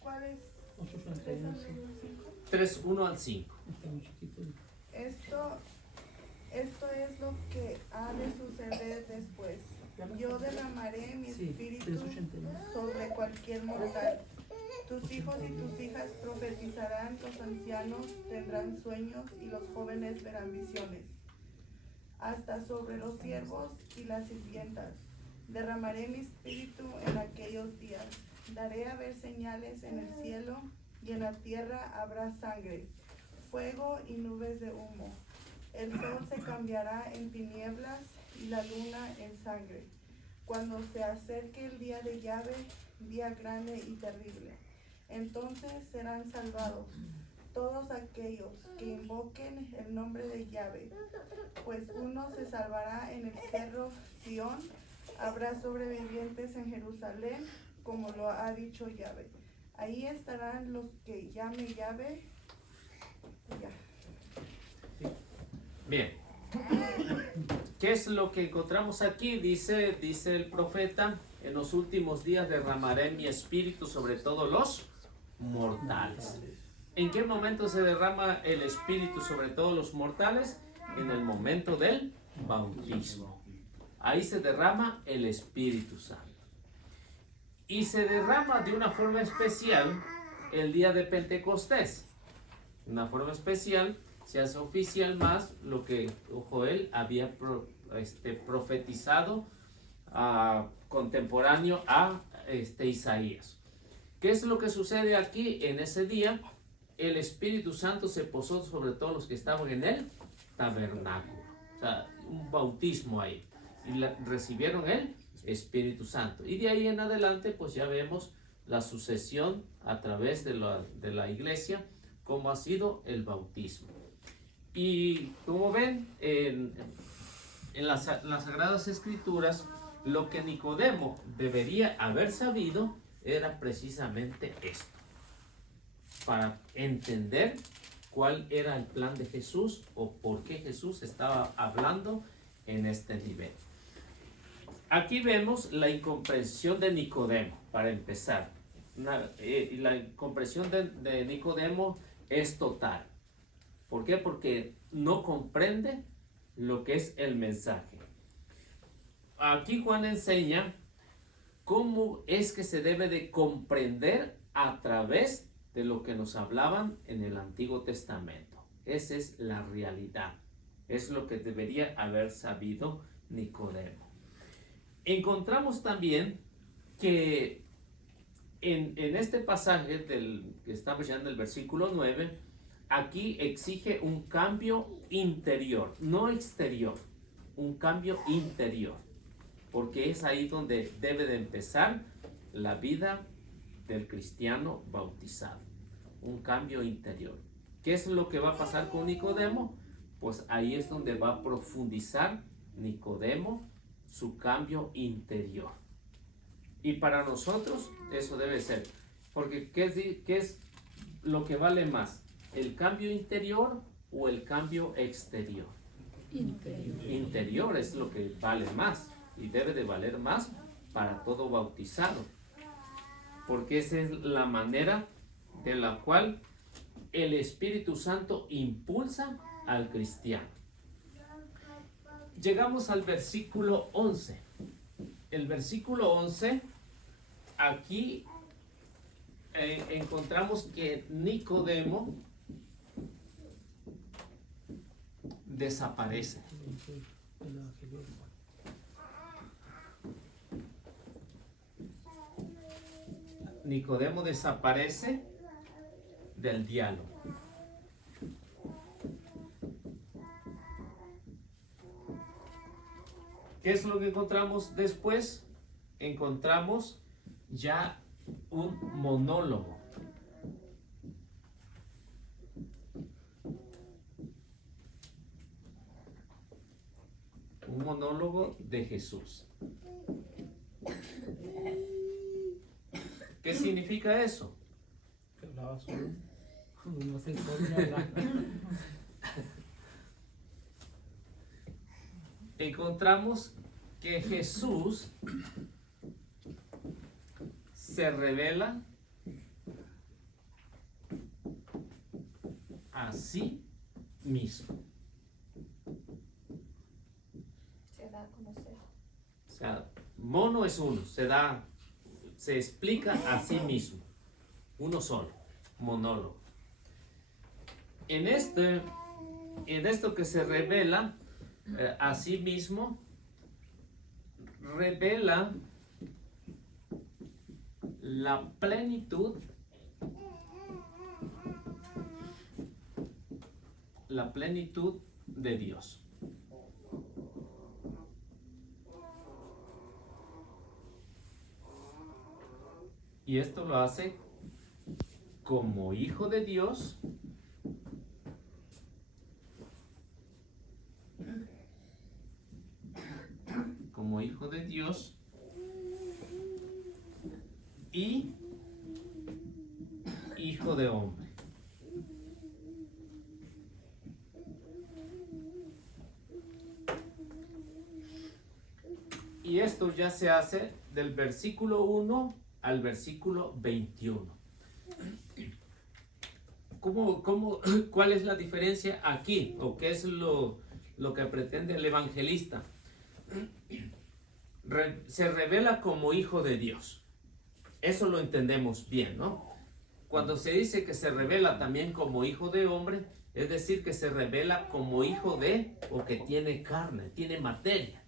¿Cuál es? 881, sí. 3, 1 al 5. Está muy chiquito. Esto es lo que ha de suceder después. Yo derramaré mi Sí, espíritu 381. sobre cualquier mortal. Tus hijos y tus hijas profetizarán, los ancianos tendrán sueños y los jóvenes verán visiones. Hasta sobre los siervos y las sirvientas derramaré mi espíritu en aquellos días. Daré a ver señales en el cielo y en la tierra habrá sangre, fuego y nubes de humo. El sol se cambiará en tinieblas y la luna en sangre, cuando se acerque el día de Yahvé, día grande y terrible. Entonces serán salvados todos aquellos que invoquen el nombre de Yahvé, pues uno se salvará en el cerro Sión, habrá sobrevivientes en Jerusalén, como lo ha dicho Yahvé. Ahí estarán los que llame Yahvé. Ya. Bien. ¿Qué es lo que encontramos aquí? Dice el profeta, en los últimos días derramaré mi espíritu sobre todos los mortales. ¿En qué momento se derrama el espíritu sobre todos los mortales? En el momento del bautismo. Ahí se derrama el Espíritu Santo. Y se derrama de una forma especial el día de Pentecostés. De una forma especial se hace oficial más lo que Joel había profetizado contemporáneo a Isaías. ¿Qué es lo que sucede aquí? En ese día el Espíritu Santo se posó sobre todos los que estaban en el tabernáculo. O sea, un bautismo ahí. Y recibieron el Espíritu Santo. Y de ahí en adelante pues ya vemos la sucesión a través de la iglesia, como ha sido el bautismo. Y como ven, en las Sagradas Escrituras, lo que Nicodemo debería haber sabido era precisamente esto. Para entender cuál era el plan de Jesús o por qué Jesús estaba hablando en este nivel. Aquí vemos la incomprensión de Nicodemo, para empezar. La incomprensión de Nicodemo es total. ¿Por qué? Porque no comprende lo que es el mensaje. Aquí Juan enseña cómo es que se debe de comprender a través de lo que nos hablaban en el Antiguo Testamento. Esa es la realidad. Es lo que debería haber sabido Nicodemo. Encontramos también que en este pasaje que estamos ya en el versículo 9, aquí exige un cambio interior, no exterior, un cambio interior, porque es ahí donde debe de empezar la vida del cristiano bautizado, un cambio interior. ¿Qué es lo que va a pasar con Nicodemo? Pues ahí es donde va a profundizar Nicodemo su cambio interior. Y para nosotros eso debe ser, porque ¿qué es lo que vale más? ¿El cambio interior o el cambio exterior? Interior es lo que vale más y debe de valer más para todo bautizado, porque esa es la manera de la cual el Espíritu Santo impulsa al cristiano. Llegamos al versículo 11. El versículo 11, aquí encontramos que Nicodemo desaparece. Nicodemo desaparece del diálogo. ¿Qué es lo que encontramos después? Encontramos ya un monólogo. Un monólogo de Jesús. ¿Qué significa eso? Que hablaba solo. No se podía hablar. Encontramos que Jesús se revela a sí mismo. Se da a conocer. O sea, mono es uno, se explica a sí mismo, uno solo, monólogo. En esto que se revela a sí mismo, revela la plenitud de Dios. Y esto lo hace como hijo de Dios, y hijo de hombre. Y esto ya se hace del versículo 1 al versículo 21. ¿Cuál es la diferencia aquí? ¿O qué es lo que pretende el evangelista? Se revela como hijo de Dios. Eso lo entendemos bien, ¿no? Cuando se dice que se revela también como hijo de hombre, es decir, que se revela como hijo de, o que tiene carne, tiene materia.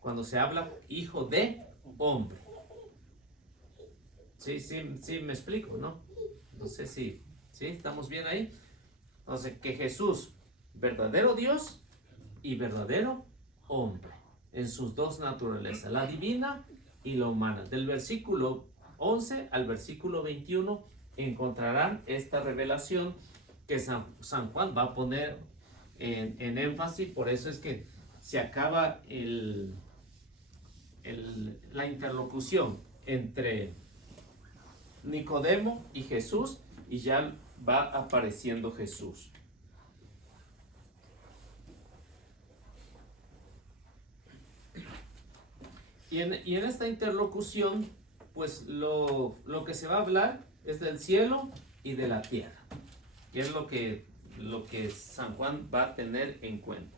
Cuando se habla hijo de hombre. Sí, me explico, ¿no? No sé si estamos bien ahí. Entonces, que Jesús, verdadero Dios y verdadero hombre, en sus dos naturalezas, la divina y la humana. Del versículo 11 al versículo 21 encontrarán esta revelación que San Juan va a poner en énfasis. Por eso es que se acaba la interlocución entre Nicodemo y Jesús, y ya va apareciendo Jesús. Y en esta interlocución, pues lo que se va a hablar es del cielo y de la tierra, que es lo que San Juan va a tener en cuenta.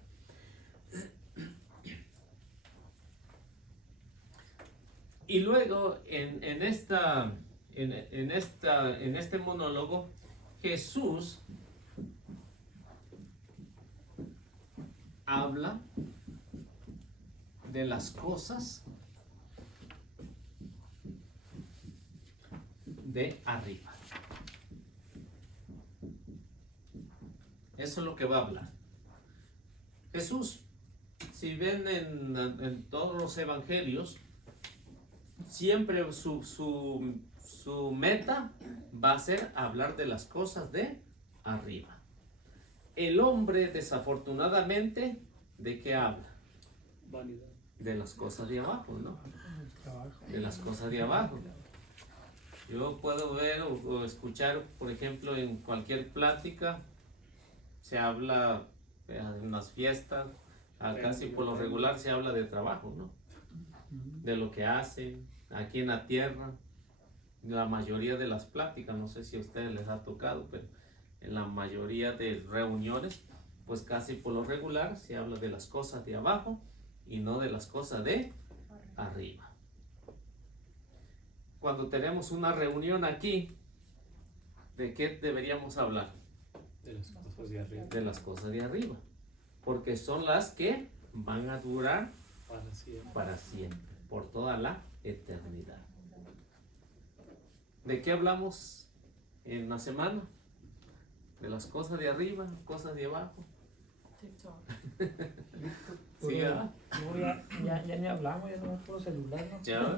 Y luego en este monólogo, Jesús habla de las cosas de arriba. Eso es lo que va a hablar. Jesús, si ven en todos los evangelios, siempre su meta va a ser hablar de las cosas de arriba. El hombre, desafortunadamente, ¿de qué habla? Vanidad. De las cosas de abajo, ¿no? De las cosas de abajo. Yo puedo ver o escuchar, por ejemplo, en cualquier plática, se habla en las fiestas, casi por lo regular se habla de trabajo, ¿no? De lo que hacen aquí en la tierra. La mayoría de las pláticas, no sé si a ustedes les ha tocado, pero en la mayoría de reuniones, pues casi por lo regular se habla de las cosas de abajo y no de las cosas de arriba. Cuando tenemos una reunión aquí ¿de qué deberíamos hablar? De las cosas de arriba. De las cosas de arriba. Porque son las que van a durar para siempre, por toda la eternidad. ¿De qué hablamos en la semana? De las cosas de arriba, cosas de abajo. TikTok. Sí, ¿verdad? No, ya ni hablamos, ya no por celular, ¿no? Ya,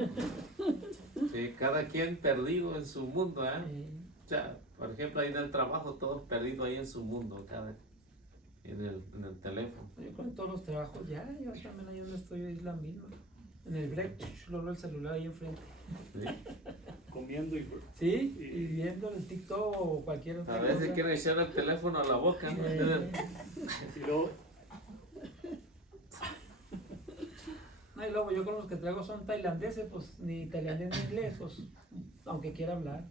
sí, cada quien perdido en su mundo, ¿eh? O sea, por ejemplo, ahí en el trabajo, todos perdidos ahí en su mundo, en el teléfono. Yo con todos los trabajos, yo también ahí donde estoy, es la misma. En el break, lo el celular ahí enfrente. ¿Sí? Comiendo y... Sí, y viendo el TikTok o cualquier otra A veces cosa. quieren echar el teléfono a la boca, ¿no? Y luego... No, y luego yo con los que traigo son tailandeses, pues ni tailandés ni inglés, pues aunque quiera hablar.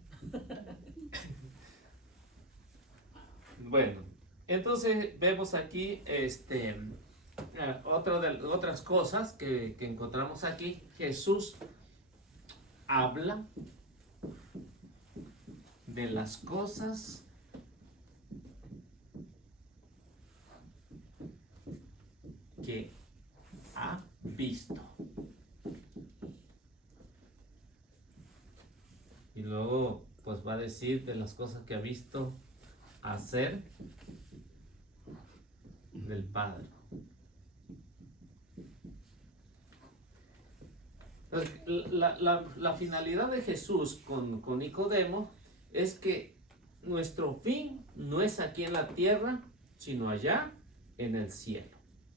Bueno, entonces vemos aquí otras cosas que encontramos aquí. Jesús habla de las cosas que ha visto. Y luego pues va a decir de las cosas que ha visto hacer del Padre. La finalidad de Jesús con Nicodemo es que nuestro fin no es aquí en la tierra, sino allá en el cielo.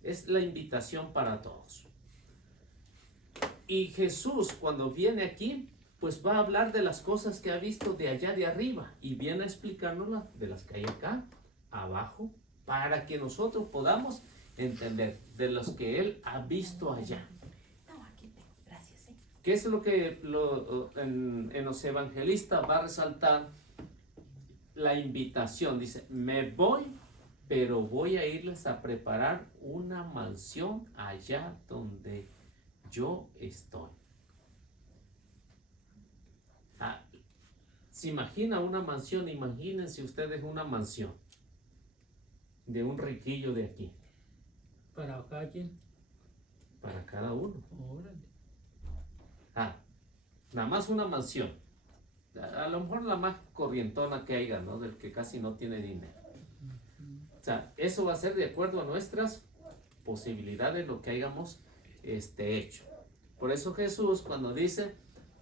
Es la invitación para todos. Y Jesús, cuando viene aquí, pues va a hablar de las cosas que ha visto de allá de arriba y viene a explicárnoslas de las que hay acá, abajo, para que nosotros podamos entender de los que Él ha visto allá. ¿Qué es lo que en los evangelistas va a resaltar? La invitación. Dice, me voy, pero voy a irles a preparar una mansión allá donde yo estoy. ¿Se imagina una mansión? Imagínense ustedes una mansión de un riquillo de aquí. ¿Para cada quien? Para cada uno. Órale. Nada más una mansión. A lo mejor la más corrientona que haya, ¿no? Del que casi no tiene dinero. O sea, eso va a ser de acuerdo a nuestras posibilidades, lo que hayamos hecho. Por eso Jesús, cuando dice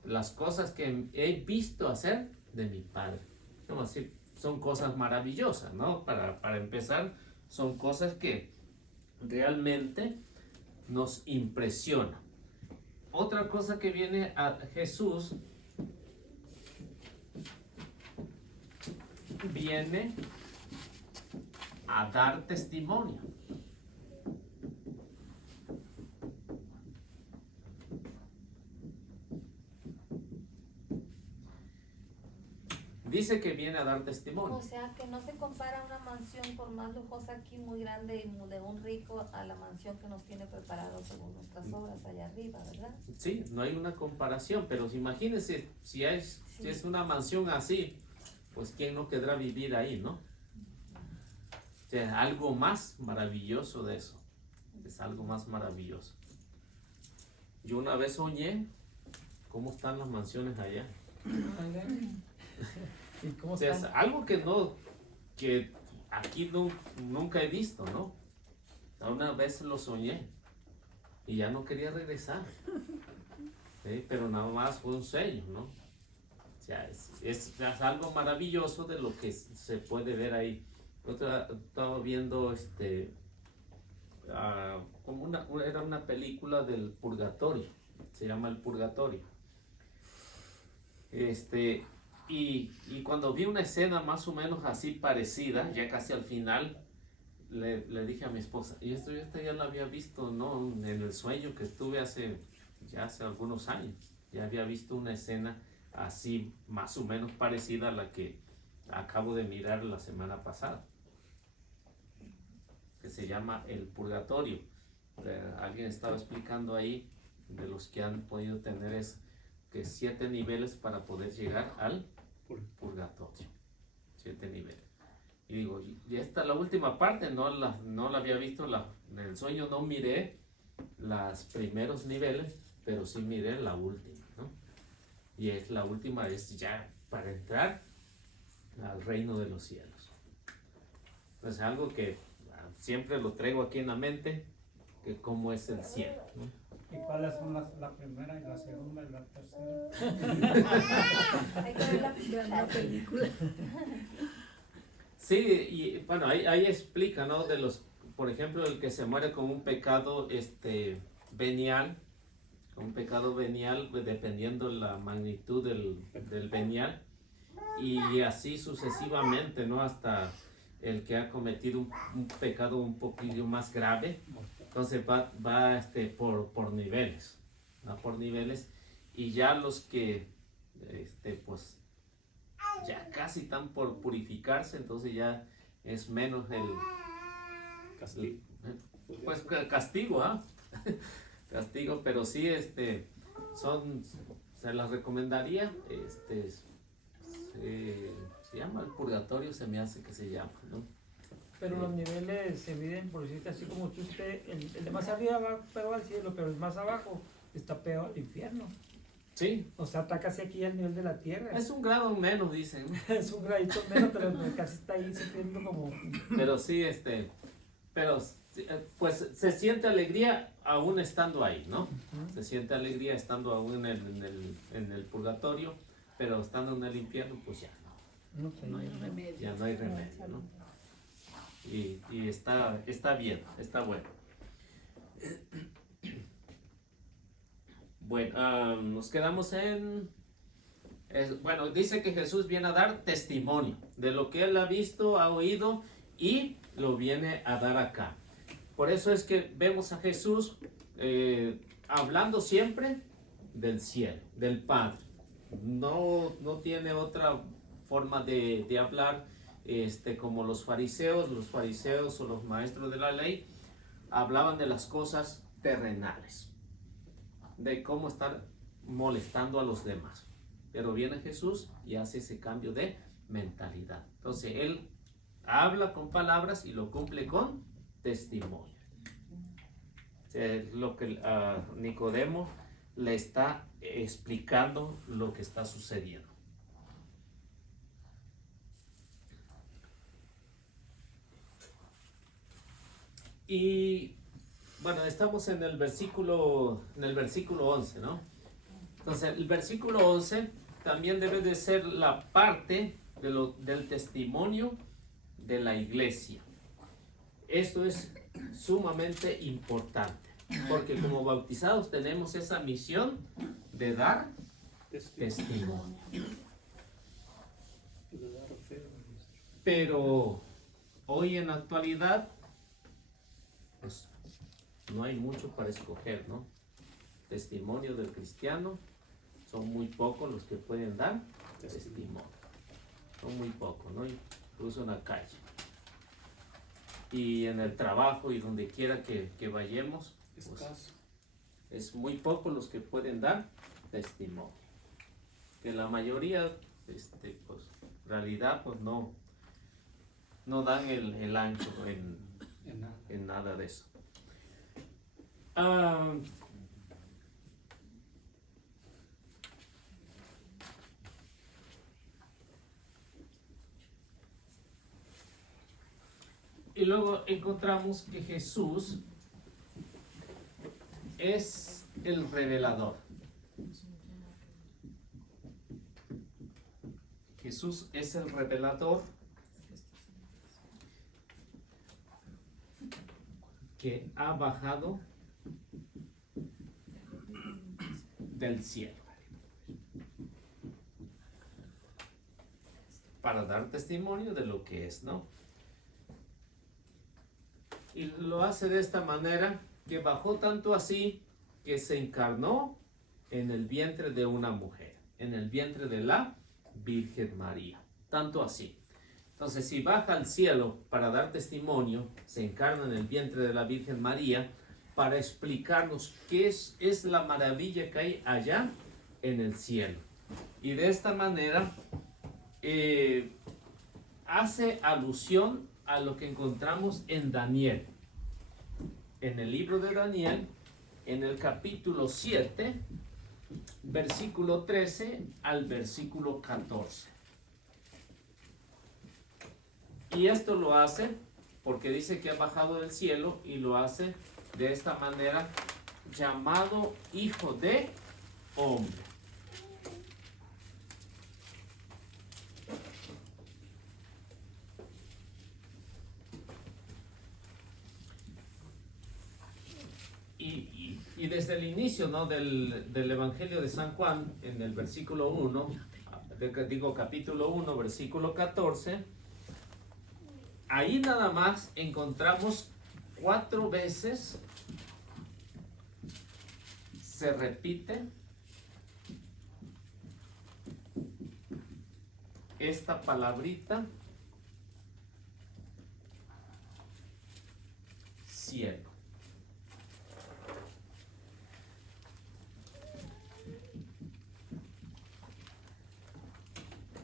las cosas que he visto hacer de mi Padre, vamos a decir, son cosas maravillosas, ¿no? Para empezar, son cosas que realmente nos impresionan. Otra cosa que viene a Jesús, viene a dar testimonio. Dice que viene a dar testimonio. O sea, que no se compara una mansión por más lujosa aquí, muy grande y de un rico, a la mansión que nos tiene preparado según nuestras obras allá arriba, ¿verdad? Sí, no hay una comparación, pero imagínense si es una mansión así, pues quién no querrá vivir ahí, ¿no? O sea, algo más maravilloso de eso. Es algo más maravilloso. Yo una vez soñé cómo están las mansiones allá. ¿Y cómo o sea, es están? algo que aquí nunca he visto, ¿no? Una vez lo soñé y ya no quería regresar. ¿Sí? Pero nada más fue un sueño, ¿no? O sea, es algo maravilloso de lo que se puede ver ahí. Yo estaba viendo como era una película del purgatorio, se llama El Purgatorio. Y cuando vi una escena más o menos así parecida, ya casi al final, le dije a mi esposa, y esta ya la había visto, ¿no? En el sueño que estuve hace algunos años. Ya había visto una escena así más o menos parecida a la que acabo de mirar la semana pasada, que se llama El Purgatorio. Alguien estaba explicando ahí de los que han podido tener que 7 niveles para poder llegar al purgatorio. 7 niveles. Y digo, y esta la última parte, no la había visto, en el sueño no miré los primeros niveles, pero sí miré la última, ¿no? Y es la última, es ya para entrar al reino de los cielos. Es algo que siempre lo traigo aquí en la mente, que cómo es el cielo, ¿no? ¿Y cuáles son la primera y la segunda y la tercera? Hay que ver la película. Sí, y bueno, ahí explica, ¿no? De los, por ejemplo, el que se muere con un pecado venial, pues, dependiendo la magnitud del venial, y así sucesivamente, ¿no? Hasta el que ha cometido un pecado un poquillo más grave. Entonces va por niveles, va por niveles, y ya los que pues ya casi están por purificarse, entonces ya es menos el castigo, pues castigo, castigo, pero sí se las recomendaría, se llama el purgatorio, se me hace que se llama, ¿no? Pero los niveles se miden, por decirte así, como que el de más arriba va peor al cielo, pero el más abajo está peor al infierno. Sí. O sea, está casi aquí al nivel de la tierra. Es un grado menos, dicen. Es un gradito menos, pero casi está ahí sintiendo como... Pero sí, pues se siente alegría aún estando ahí, ¿no? Se siente alegría estando aún en el purgatorio, pero estando en el infierno, pues ya no hay remedio. Ya no hay remedio, ¿no? Y está bien, está bueno. Bueno, nos quedamos bueno, dice que Jesús viene a dar testimonio de lo que él ha visto, ha oído y lo viene a dar acá. Por eso es que vemos a Jesús hablando siempre del cielo, del Padre. No tiene otra forma de hablar como los fariseos o los maestros de la ley hablaban de las cosas terrenales, de cómo estar molestando a los demás. Pero viene Jesús y hace ese cambio de mentalidad. Entonces él habla con palabras y lo cumple con testimonio. Es lo que Nicodemo le está explicando lo que está sucediendo. Y bueno, estamos en el versículo 11, ¿no? Entonces, el versículo 11 también debe de ser la parte del testimonio de la iglesia. Esto es sumamente importante, porque como bautizados tenemos esa misión de dar testimonio. Pero hoy en la actualidad, pues no hay mucho para escoger, ¿no? Testimonio del cristiano, son muy pocos los que pueden dar testimonio. Son muy pocos, ¿no? Incluso en la calle. Y en el trabajo y donde quiera que vayamos, pues, es muy poco los que pueden dar testimonio. Que la mayoría, pues, en realidad, pues no dan el ancho en nada de eso. Y luego encontramos que Jesús es el revelador. Jesús es el revelador que ha bajado del cielo para dar testimonio de lo que es, ¿no? Y lo hace de esta manera, que bajó tanto así que se encarnó en el vientre de una mujer, en el vientre de la Virgen María, tanto así. Entonces, si baja al cielo para dar testimonio, se encarna en el vientre de la Virgen María para explicarnos qué es la maravilla que hay allá en el cielo. Y de esta manera hace alusión a lo que encontramos en Daniel. En el libro de Daniel, en el capítulo 7, versículo 13 al versículo 14. Y esto lo hace porque dice que ha bajado del cielo y lo hace de esta manera, llamado Hijo de Hombre. Y desde el inicio, ¿no?, del Evangelio de San Juan, en el versículo 1, capítulo 1, versículo 14, ahí nada más encontramos 4 veces, se repite esta palabrita, cielo.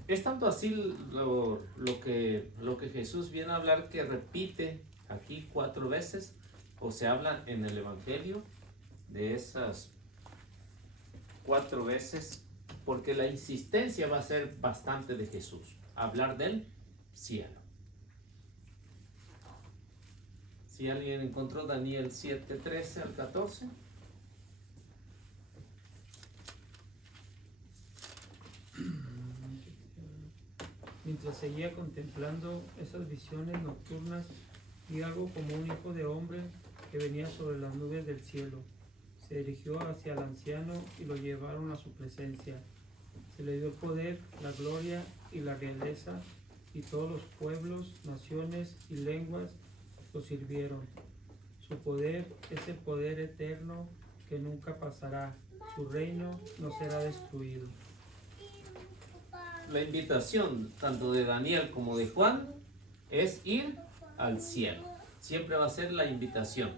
Es tanto así lo que Jesús viene a hablar, que repite aquí 4 veces, o se habla en el Evangelio de esas 4 veces, porque la insistencia va a ser bastante de Jesús, hablar del cielo. Si alguien encontró Daniel 7, 13 al 14. Mientras seguía contemplando esas visiones nocturnas, vi algo como un hijo de hombre que venía sobre las nubes del cielo. Se dirigió hacia el anciano y lo llevaron a su presencia. Se le dio el poder, la gloria y la realeza, y todos los pueblos, naciones y lenguas lo sirvieron. Su poder es el poder eterno que nunca pasará. Su reino no será destruido. La invitación tanto de Daniel como de Juan es ir al cielo. Siempre va a ser la invitación.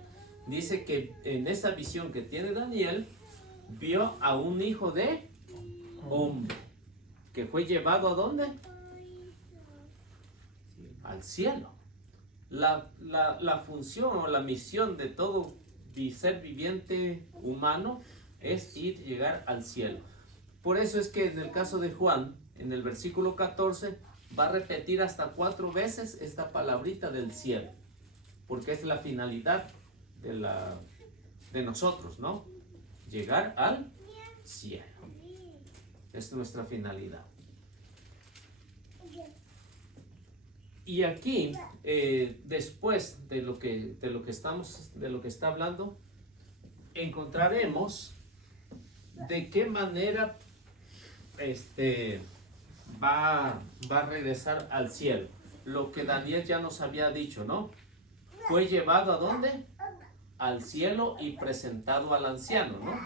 Dice que en esa visión que tiene Daniel, vio a un hijo de hombre que fue llevado ¿a dónde? Al cielo. La función o la misión de todo ser viviente humano es llegar al cielo. Por eso es que en el caso de Juan, en el versículo 14, va a repetir hasta 4 veces esta palabrita del cielo, porque es la finalidad de nosotros, ¿no? Llegar al cielo. Es nuestra finalidad. Y aquí, después de lo que está hablando, encontraremos de qué manera va a regresar al cielo. Lo que Daniel ya nos había dicho, ¿no? Fue llevado ¿a dónde? Al cielo y presentado al anciano, ¿no?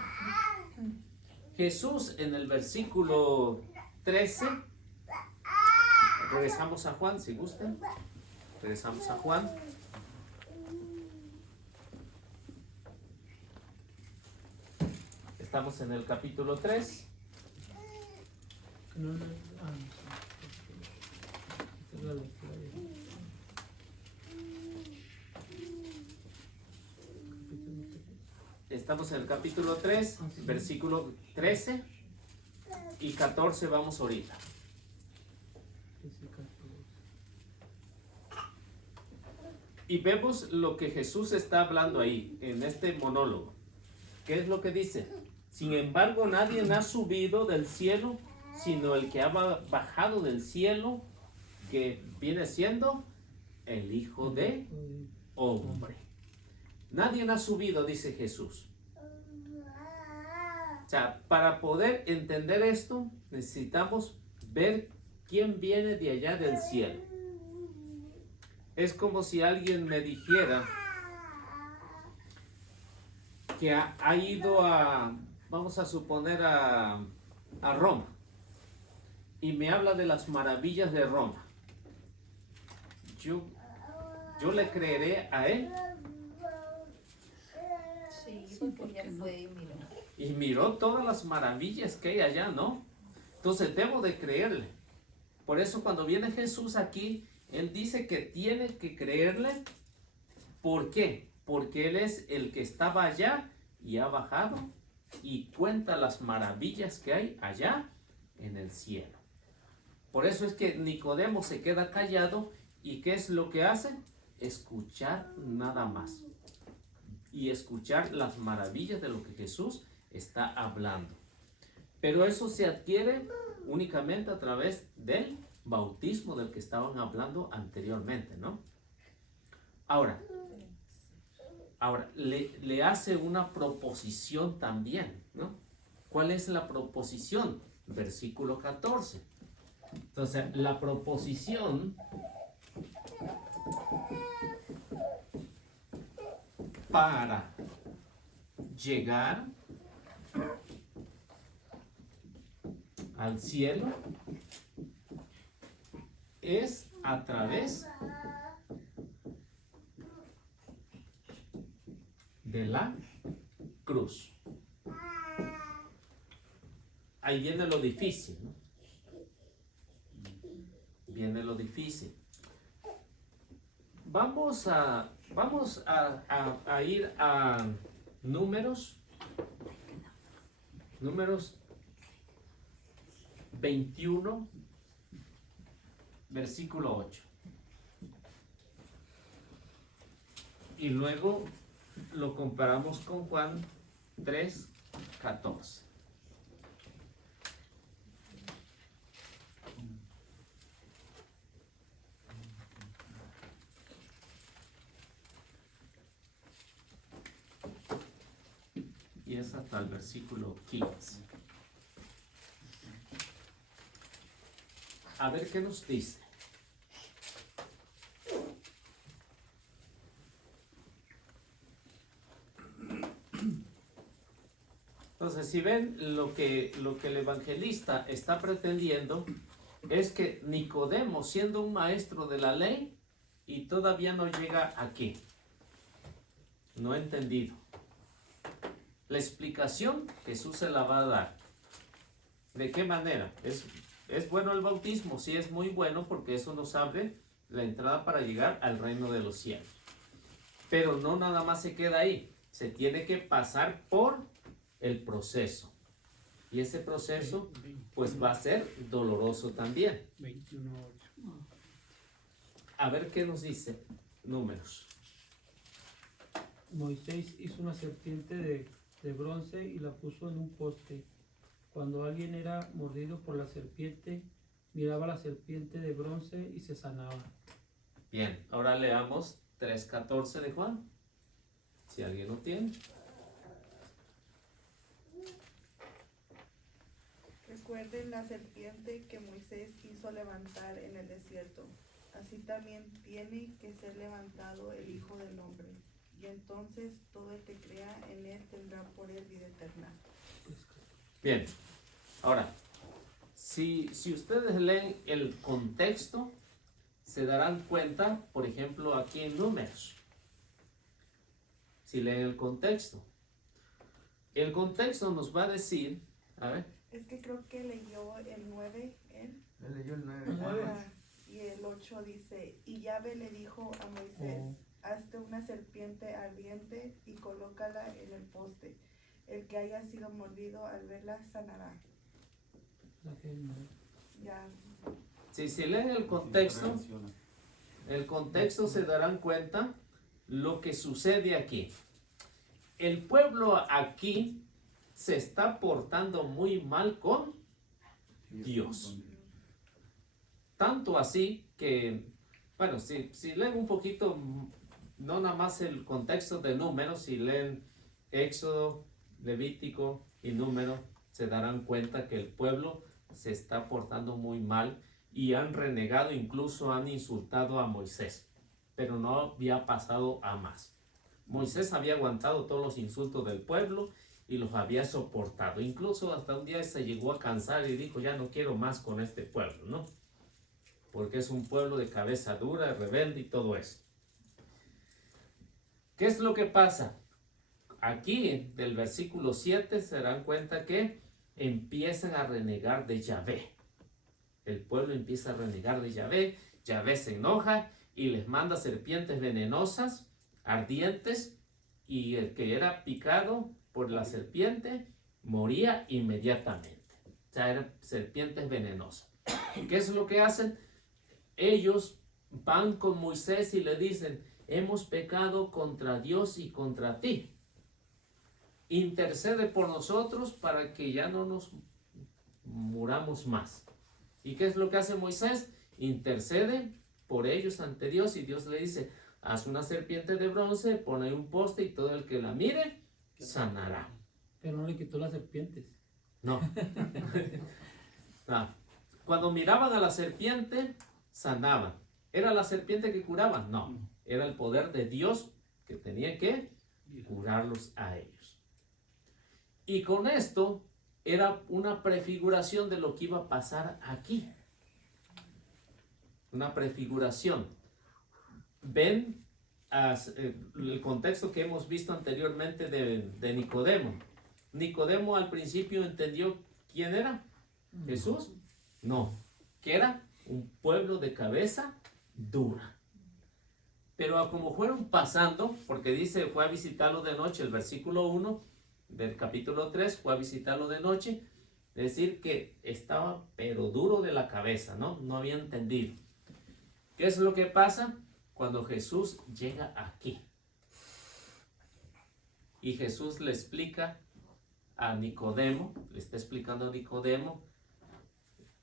Jesús en el versículo 13, regresamos a Juan, si gustan. Regresamos a Juan. Estamos en el capítulo 3. Estamos en el capítulo 3, versículo 13 y 14 vamos ahorita. Y vemos lo que Jesús está hablando ahí, en este monólogo. ¿Qué es lo que dice? Sin embargo, nadie ha subido del cielo, sino el que ha bajado del cielo, que viene siendo el Hijo de Hombre. Nadie ha subido, dice Jesús. O sea, para poder entender esto, necesitamos ver quién viene de allá del cielo. Es como si alguien me dijera que ha ido vamos a suponer a Roma, y me habla de las maravillas de Roma. Yo le creeré a él. Sí, porque ya fue y miró. Y miró todas las maravillas que hay allá, ¿no? Entonces debo de creerle. Por eso cuando viene Jesús aquí Él dice que tiene que creerle. ¿Por qué? Porque Él es el que estaba allá y ha bajado y cuenta las maravillas que hay allá en el cielo. Por eso es que Nicodemo se queda callado. ¿Y qué es lo que hace? Escuchar nada más. Y escuchar las maravillas de lo que Jesús está hablando. Pero eso se adquiere únicamente a través del bautismo del que estaban hablando anteriormente, ¿no? Ahora le hace una proposición también, ¿no? ¿Cuál es la proposición? Versículo 14. Entonces, la proposición para llegar al cielo es a través de la cruz. Ahí viene lo difícil, ¿no? Viene lo difícil. Vamos a ir a Números 21, versículo 8. Y luego lo comparamos con Juan 3, 14. Y es hasta el versículo 15. A ver qué nos dice. Entonces, si ven lo que el evangelista está pretendiendo es que Nicodemo, siendo un maestro de la ley, y todavía no llega aquí. No ha entendido. La explicación Jesús se la va a dar. ¿De qué manera? ¿Es bueno el bautismo? Sí, es muy bueno porque eso nos abre la entrada para llegar al reino de los cielos. Pero no nada más se queda ahí. Se tiene que pasar por el proceso. Y ese proceso pues va a ser doloroso también. 21:8. A ver qué nos dice Números. Moisés hizo una serpiente de bronce y la puso en un poste. Cuando alguien era mordido por la serpiente, miraba la serpiente de bronce y se sanaba. Bien, ahora leamos 3:14 de Juan. Si alguien lo tiene. Recuerden la serpiente que Moisés hizo levantar en el desierto. Así también tiene que ser levantado el Hijo del Hombre. Y entonces todo el que crea en él tendrá por él vida eterna. Bien, ahora, si ustedes leen el contexto, se darán cuenta, por ejemplo, aquí en Números. Si leen el contexto nos va a decir, a ver. Es que creo que leyó el 9 él. Él leyó el 9. Y el 8 dice, y Yahvé le dijo a Moisés, hazte una serpiente ardiente y colócala en el poste. El que haya sido mordido al verla sanará. Ya. Si leen el contexto se darán cuenta lo que sucede aquí. El pueblo aquí se está portando muy mal con Dios. Tanto así que, bueno, si leen un poquito, no nada más el contexto de Números, si leen Éxodo, Levítico y Número, se darán cuenta que el pueblo se está portando muy mal y han renegado, incluso han insultado a Moisés, pero no había pasado a más. Moisés había aguantado todos los insultos del pueblo y los había soportado, incluso hasta un día se llegó a cansar y dijo, ya no quiero más con este pueblo, ¿no? Porque es un pueblo de cabeza dura, rebelde y todo eso. ¿Qué es lo que pasa? Aquí, del versículo 7, se dan cuenta que empiezan a renegar de Yahvé. El pueblo empieza a renegar de Yahvé Yahvé se enoja y les manda serpientes venenosas, ardientes, y el que era picado por la serpiente moría inmediatamente. O sea, eran serpientes venenosas. ¿Qué es lo que hacen? Ellos van con Moisés y le dicen, hemos pecado contra Dios y contra ti. Intercede por nosotros para que ya no nos muramos más. ¿Y qué es lo que hace Moisés? Intercede por ellos ante Dios y Dios le dice, haz una serpiente de bronce, pon ahí un poste y todo el que la mire sanará. Pero no le quitó las serpientes. No. Ah, cuando miraban a la serpiente, sanaban. ¿Era la serpiente que curaba? No. Era el poder de Dios que tenía que curarlos a ellos. Y con esto era una prefiguración de lo que iba a pasar aquí. Una prefiguración. Ven el contexto que hemos visto anteriormente de Nicodemo. Nicodemo al principio entendió quién era. ¿Jesús? No. ¿Qué era? Un pueblo de cabeza dura. Pero como fueron pasando, porque dice, fue a visitarlo de noche, el versículo 1 del capítulo 3, fue a visitarlo de noche, es decir, que estaba pero duro de la cabeza, ¿no? No había entendido. ¿Qué es lo que pasa cuando Jesús llega aquí? Y Jesús le explica a Nicodemo, le está explicando a Nicodemo,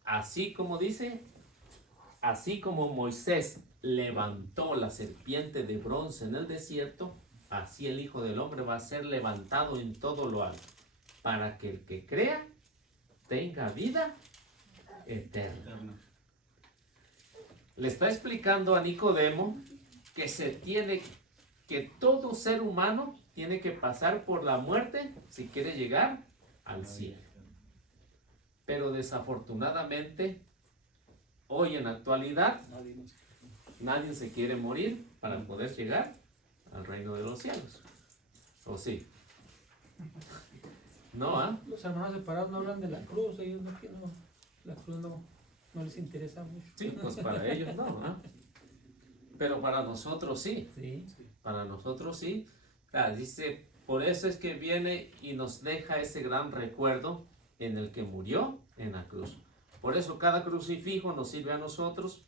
así como dice, así como Moisés levantó la serpiente de bronce en el desierto, así el Hijo del Hombre va a ser levantado en todo lo alto, para que el que crea tenga vida eterna. Le está explicando a Nicodemo que todo ser humano tiene que pasar por la muerte si quiere llegar al cielo. Pero desafortunadamente, hoy en la actualidad, nadie se quiere morir para poder llegar al reino de los cielos. ¿O sí? No, ¿ah? Los hermanos separados no hablan de la cruz, ellos no, la cruz no les interesa mucho. Sí, pues para ellos no, ¿ah? Pero para nosotros sí. Sí. Para nosotros sí. Dice, por eso es que viene y nos deja ese gran recuerdo en el que murió en la cruz. Por eso cada crucifijo nos sirve a nosotros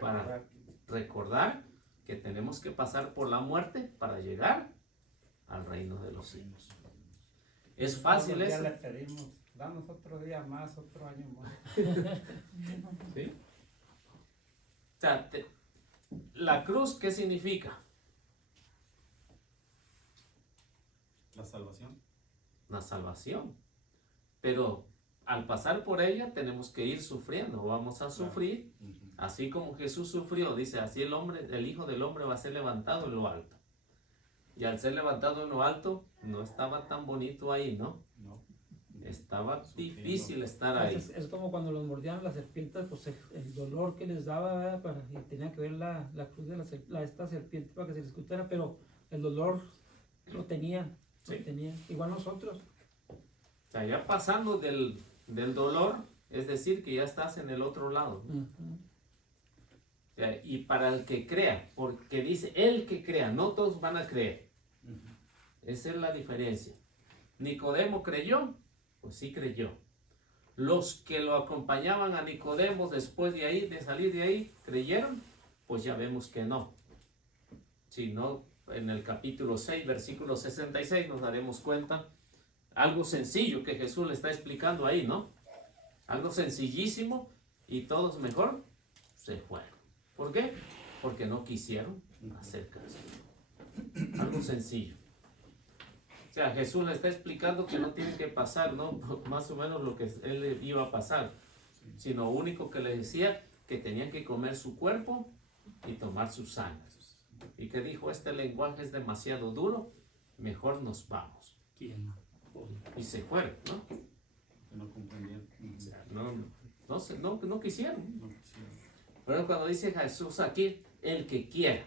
para recordar que tenemos que pasar por la muerte para llegar al reino de los cielos. Es fácil eso. Ya le pedimos, danos otro día más, otro año más. ¿Sí? O sea, la cruz, ¿qué significa? La salvación. La salvación. Pero al pasar por ella tenemos que ir sufriendo, vamos a sufrir, así como Jesús sufrió, dice, así el Hijo del Hombre va a ser levantado en lo alto. Y al ser levantado en lo alto, no estaba tan bonito ahí, ¿no? No. Estaba difícil estar ahí. Es como cuando los mordían las serpientes, pues el dolor que les daba, ¿verdad? Y tenía que ver la cruz de esta serpiente para que se les escuchara, pero el dolor lo tenían, sí. Igual nosotros. O sea, ya pasando del dolor, es decir, que ya estás en el otro lado. O sea, y para el que crea, porque dice el que crea, no todos van a creer. Esa es la diferencia. Nicodemo creyó, pues sí creyó. Los que lo acompañaban a Nicodemo después de salir de ahí, ¿creyeron? Pues ya vemos que no. Si no, en el capítulo 6, versículo 66 nos daremos cuenta. Algo sencillo que Jesús le está explicando ahí, ¿no? Algo sencillísimo y todos mejor se fueron. ¿Por qué? Porque no quisieron hacer caso. Algo sencillo. O sea, Jesús le está explicando que no tiene que pasar, ¿no? Más o menos lo que él iba a pasar. Sino único que le decía que tenían que comer su cuerpo y tomar su sangre. Y que dijo, este lenguaje es demasiado duro, mejor nos vamos. ¿Quién? Y se fueron, ¿no? Que no comprendían. No quisieron. Pero cuando dice Jesús aquí, el que quiera.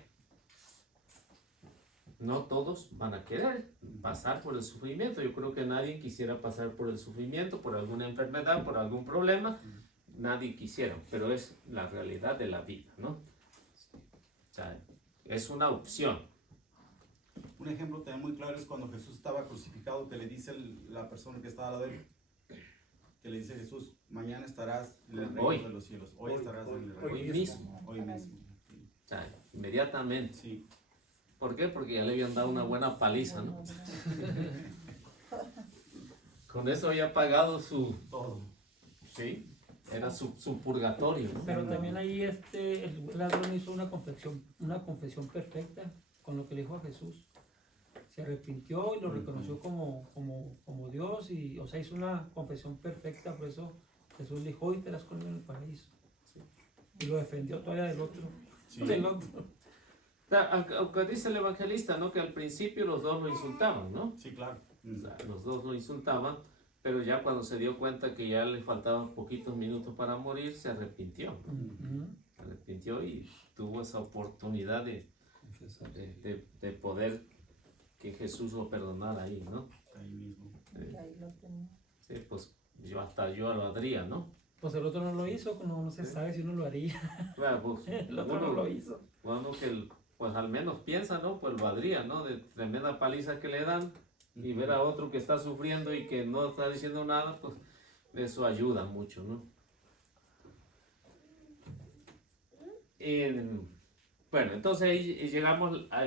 No todos van a querer pasar por el sufrimiento. Yo creo que nadie quisiera pasar por el sufrimiento, por alguna enfermedad, por algún problema. nadie quisiera, pero es la realidad de la vida, ¿no? O sea, es una opción. Un ejemplo también muy claro es cuando Jesús estaba crucificado, que le dice la persona que estaba al lado de él, que le dice Jesús, mañana estarás en el reino de los cielos, hoy estarás en el reino. Hoy mismo. Hoy mismo. Sí. O sea, inmediatamente. Sí. ¿Por qué? Porque ya le habían dado una buena paliza, ¿no? Con eso había pagado su... Todo. Sí, era su purgatorio, ¿no? Pero también ahí el ladrón hizo una confesión perfecta con lo que le dijo a Jesús. Se arrepintió y lo reconoció como Dios, y o sea, hizo una confesión perfecta. Por eso Jesús le dijo, hoy te las conmigo en el paraíso. Sí. Y lo defendió todavía del otro. Sí. Del otro. Aunque dice el evangelista, ¿no? Que al principio los dos lo insultaban, ¿no? Sí, claro. O sea, los dos lo insultaban, pero ya cuando se dio cuenta que ya le faltaban poquitos minutos para morir, se arrepintió. Se arrepintió y tuvo esa oportunidad de poder que Jesús lo perdonara ahí, ¿no? Ahí mismo. Ahí lo tenía. Sí, pues yo lo haría, ¿no? Pues el otro no lo hizo, como no se sabe si uno lo haría. Claro, pues, El otro no lo hizo. Bueno, pues al menos piensa, ¿no? Pues lo haría, ¿no? De tremenda paliza que le dan, y ver a otro que está sufriendo y que no está diciendo nada, pues eso ayuda mucho, ¿no? Bueno, entonces ahí llegamos a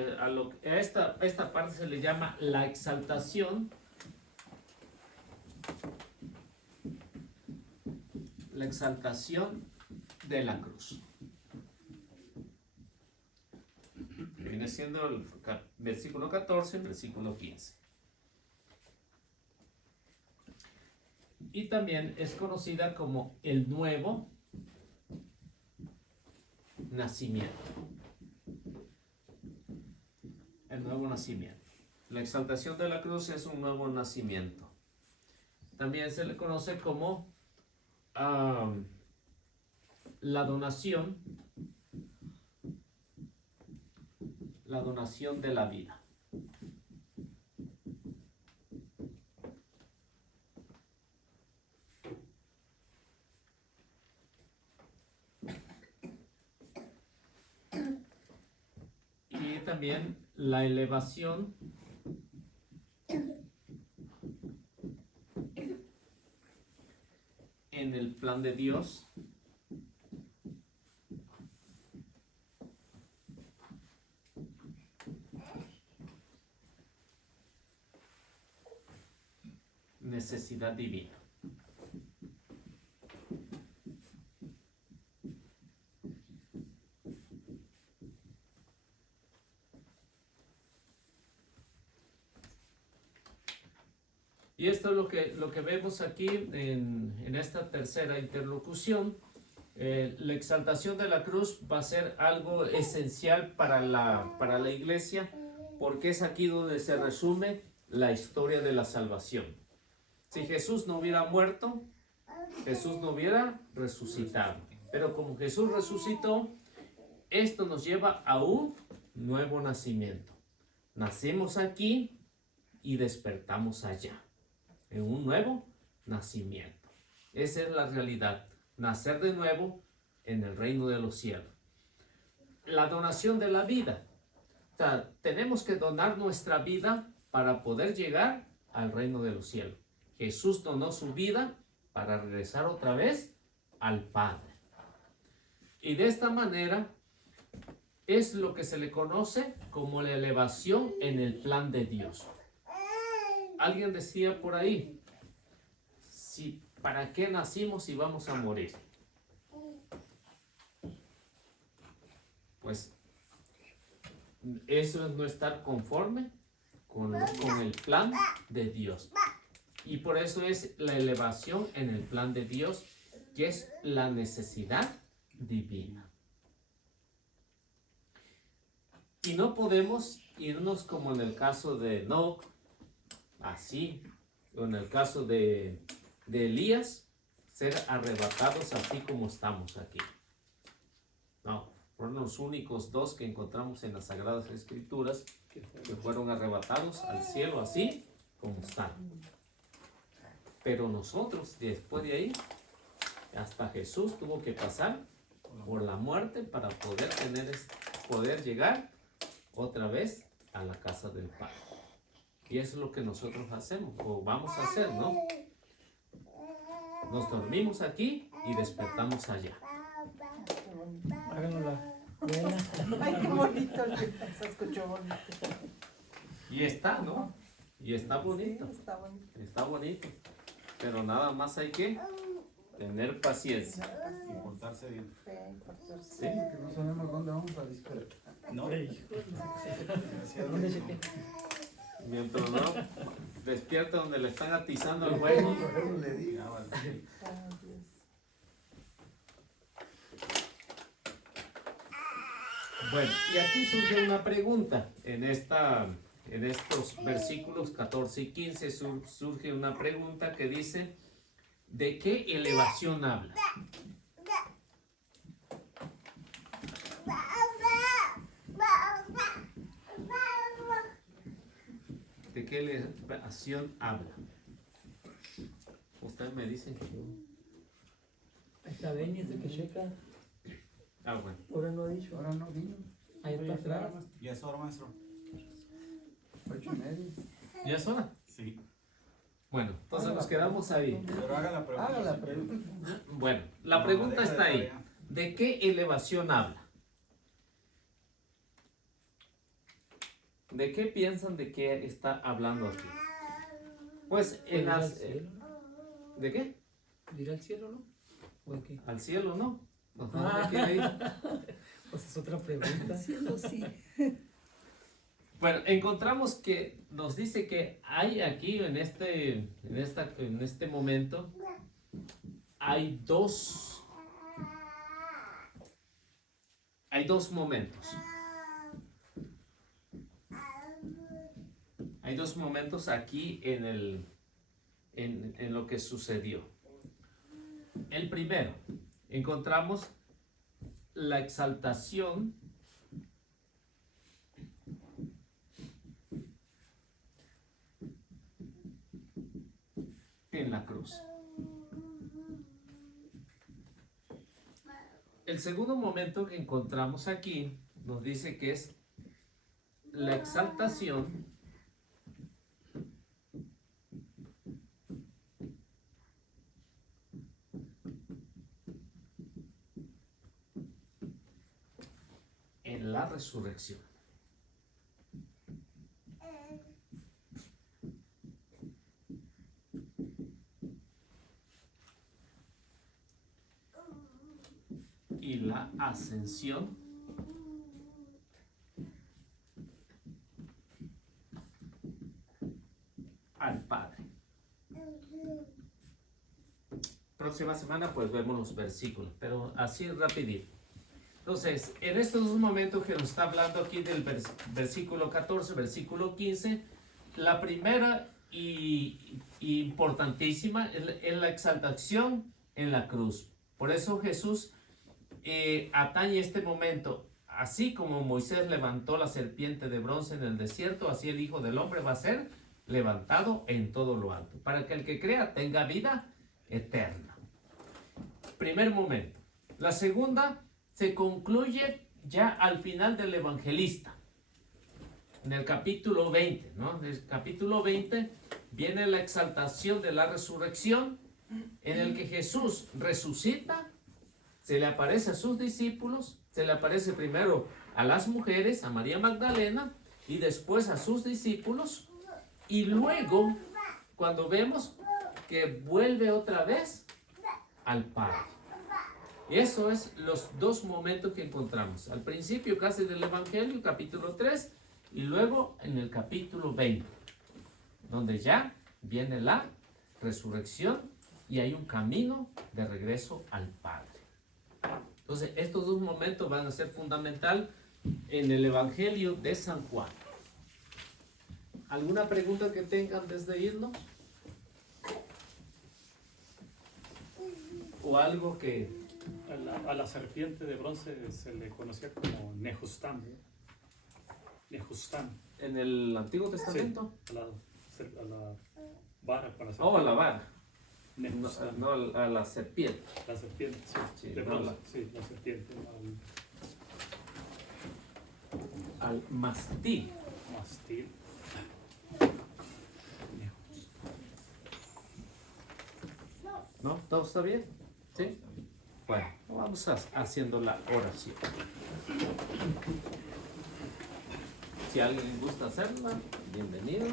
esta parte se le llama la exaltación. La exaltación de la cruz. Viene siendo el versículo 14, el versículo 15. Y también es conocida como el nuevo nacimiento. El nuevo nacimiento. La exaltación de la cruz es un nuevo nacimiento. También se le conoce como la donación de la vida. Y también la elevación en el plan de Dios necesidad divina. Y esto es lo que vemos aquí en esta tercera interlocución. La exaltación de la cruz va a ser algo esencial para la iglesia, porque es aquí donde se resume la historia de la salvación. Si Jesús no hubiera muerto, Jesús no hubiera resucitado. Pero como Jesús resucitó, esto nos lleva a un nuevo nacimiento. Nacemos aquí y despertamos allá, en un nuevo nacimiento. Esa es la realidad, nacer de nuevo en el reino de los cielos. La donación de la vida. O sea, tenemos que donar nuestra vida para poder llegar al reino de los cielos. Jesús donó su vida para regresar otra vez al Padre. Y de esta manera es lo que se le conoce como la elevación en el plan de Dios. Alguien decía por ahí, ¿para qué nacimos si vamos a morir? Pues eso es no estar conforme con el plan de Dios. Y por eso es la elevación en el plan de Dios, que es la necesidad divina. Y no podemos irnos como en el caso de Enoc, así, o en el caso de Elías, ser arrebatados así como estamos aquí. No, fueron los únicos dos que encontramos en las Sagradas Escrituras que fueron arrebatados al cielo así como están. Pero nosotros, después de ahí, Hasta Jesús tuvo que pasar por la muerte para poder llegar otra vez a la casa del Padre. Y eso es lo que nosotros hacemos, o vamos a hacer, ¿no? Nos dormimos aquí y despertamos allá. Háganlo la buena. Ay, qué bonito, se escuchó bonito. Y está, ¿no? Y está bonito. Sí, está bonito. Está bonito. Pero nada más hay que tener paciencia. Y portarse bien. ¿Sí? Que no sabemos dónde vamos a despertar. No. Mientras no despierta donde le están atizando el huevo. Le diga, Bueno, y aquí surge una pregunta. En estos versículos 14 y 15 surge una pregunta que dice: ¿de qué elevación habla? ¿De qué elevación habla? Ustedes me dicen que yo... Ahí está Benny, ese que checa. Ah, bueno. Ahora no ha dicho. Ahora no vino. Ahí está atrás. ¿Ya es hora, maestro? 8:30. ¿Ya es hora? Sí. Bueno, entonces nos quedamos ahí. Pero haga la pregunta. Haga la pregunta. Bueno, la pregunta está ahí. ¿De qué elevación habla? ¿De qué piensan de qué está hablando aquí? Pues en las... ¿De qué? ¿Ir al cielo, no? ¿O de qué? Al cielo, ¿no? ¿Dónde quiere ir? Pues es otra pregunta. Al cielo sí. Bueno, encontramos que nos dice que hay aquí en este momento hay dos momentos. Hay dos momentos aquí en lo que sucedió. El primero, encontramos la exaltación en la cruz. El segundo momento que encontramos aquí nos dice que es la exaltación en la resurrección. Y la ascensión al Padre. Próxima semana pues vemos los versículos, pero así rapidito. Entonces, en estos dos momentos que nos está hablando aquí del versículo 14, versículo 15, la primera y importantísima es la exaltación en la cruz. Por eso Jesús atañe este momento. Así como Moisés levantó la serpiente de bronce en el desierto, así el Hijo del Hombre va a ser levantado en todo lo alto, para que el que crea tenga vida eterna. Primer momento. La segunda se concluye ya al final del evangelista, en el capítulo 20, ¿no? En el capítulo 20 viene la exaltación de la resurrección, en el que Jesús resucita, se le aparece a sus discípulos, se le aparece primero a las mujeres, a María Magdalena, y después a sus discípulos, y luego, cuando vemos que vuelve otra vez al Padre. Y eso es los dos momentos que encontramos. Al principio casi del Evangelio, capítulo 3, y luego en el capítulo 20, donde ya viene la resurrección y hay un camino de regreso al Padre. Entonces, estos dos momentos van a ser fundamental en el Evangelio de San Juan. ¿Alguna pregunta que tengan desde irnos? ¿O algo que... A la serpiente de bronce se le conocía como Nehustán, ¿no? Nehustán. ¿En el Antiguo Testamento? Sí, a la vara para hacer. Oh, a la vara. No, a la serpiente. La serpiente, sí. Sí, De no, bronce, sí, la serpiente. Al mastil. Mastil. ¿No? ¿Todo está bien? ¿Sí? Bueno, vamos haciendo la oración. Si alguien gusta hacerla, bienvenido.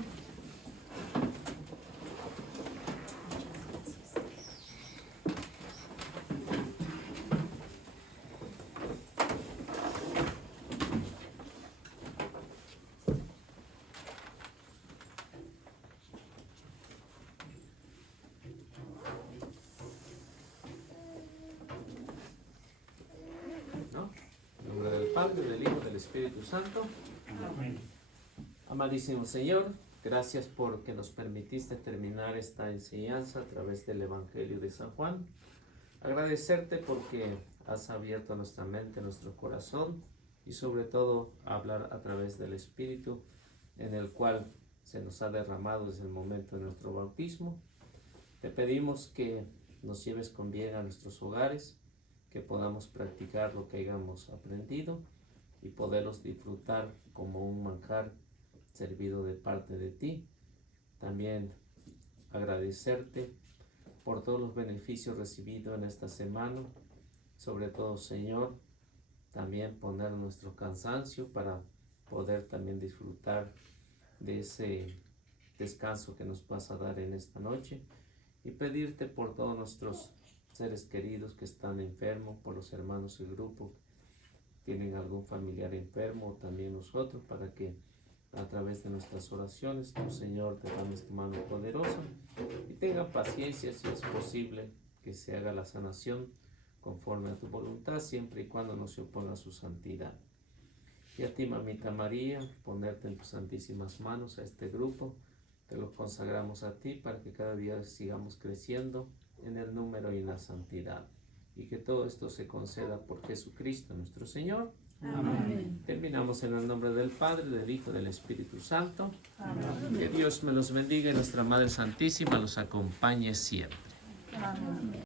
Padre, del Hijo, del Espíritu Santo. Amén. Amadísimo Señor, gracias porque nos permitiste terminar esta enseñanza a través del Evangelio de San Juan. Agradecerte porque has abierto nuestra mente, nuestro corazón y sobre todo hablar a través del Espíritu en el cual se nos ha derramado desde el momento de nuestro bautismo. Te pedimos que nos lleves con bien a nuestros hogares, que podamos practicar lo que hayamos aprendido y poderlos disfrutar como un manjar servido de parte de ti. También agradecerte por todos los beneficios recibidos en esta semana, sobre todo, Señor, también poner nuestro cansancio para poder también disfrutar de ese descanso que nos vas a dar en esta noche y pedirte por todos nuestros seres queridos que están enfermos, por los hermanos del grupo, tienen algún familiar enfermo, o también nosotros, para que a través de nuestras oraciones, tu Señor, te damos tu mano poderosa y tengan paciencia si es posible que se haga la sanación conforme a tu voluntad, siempre y cuando no se oponga a su santidad. Y a ti, mamita María, ponerte en tus santísimas manos a este grupo, te lo consagramos a ti para que cada día sigamos creciendo en el número y en la santidad. Y que todo esto se conceda por Jesucristo nuestro Señor. Amén. Terminamos en el nombre del Padre, del Hijo y del Espíritu Santo. Amén. Que Dios me los bendiga y nuestra Madre Santísima los acompañe siempre. Amén.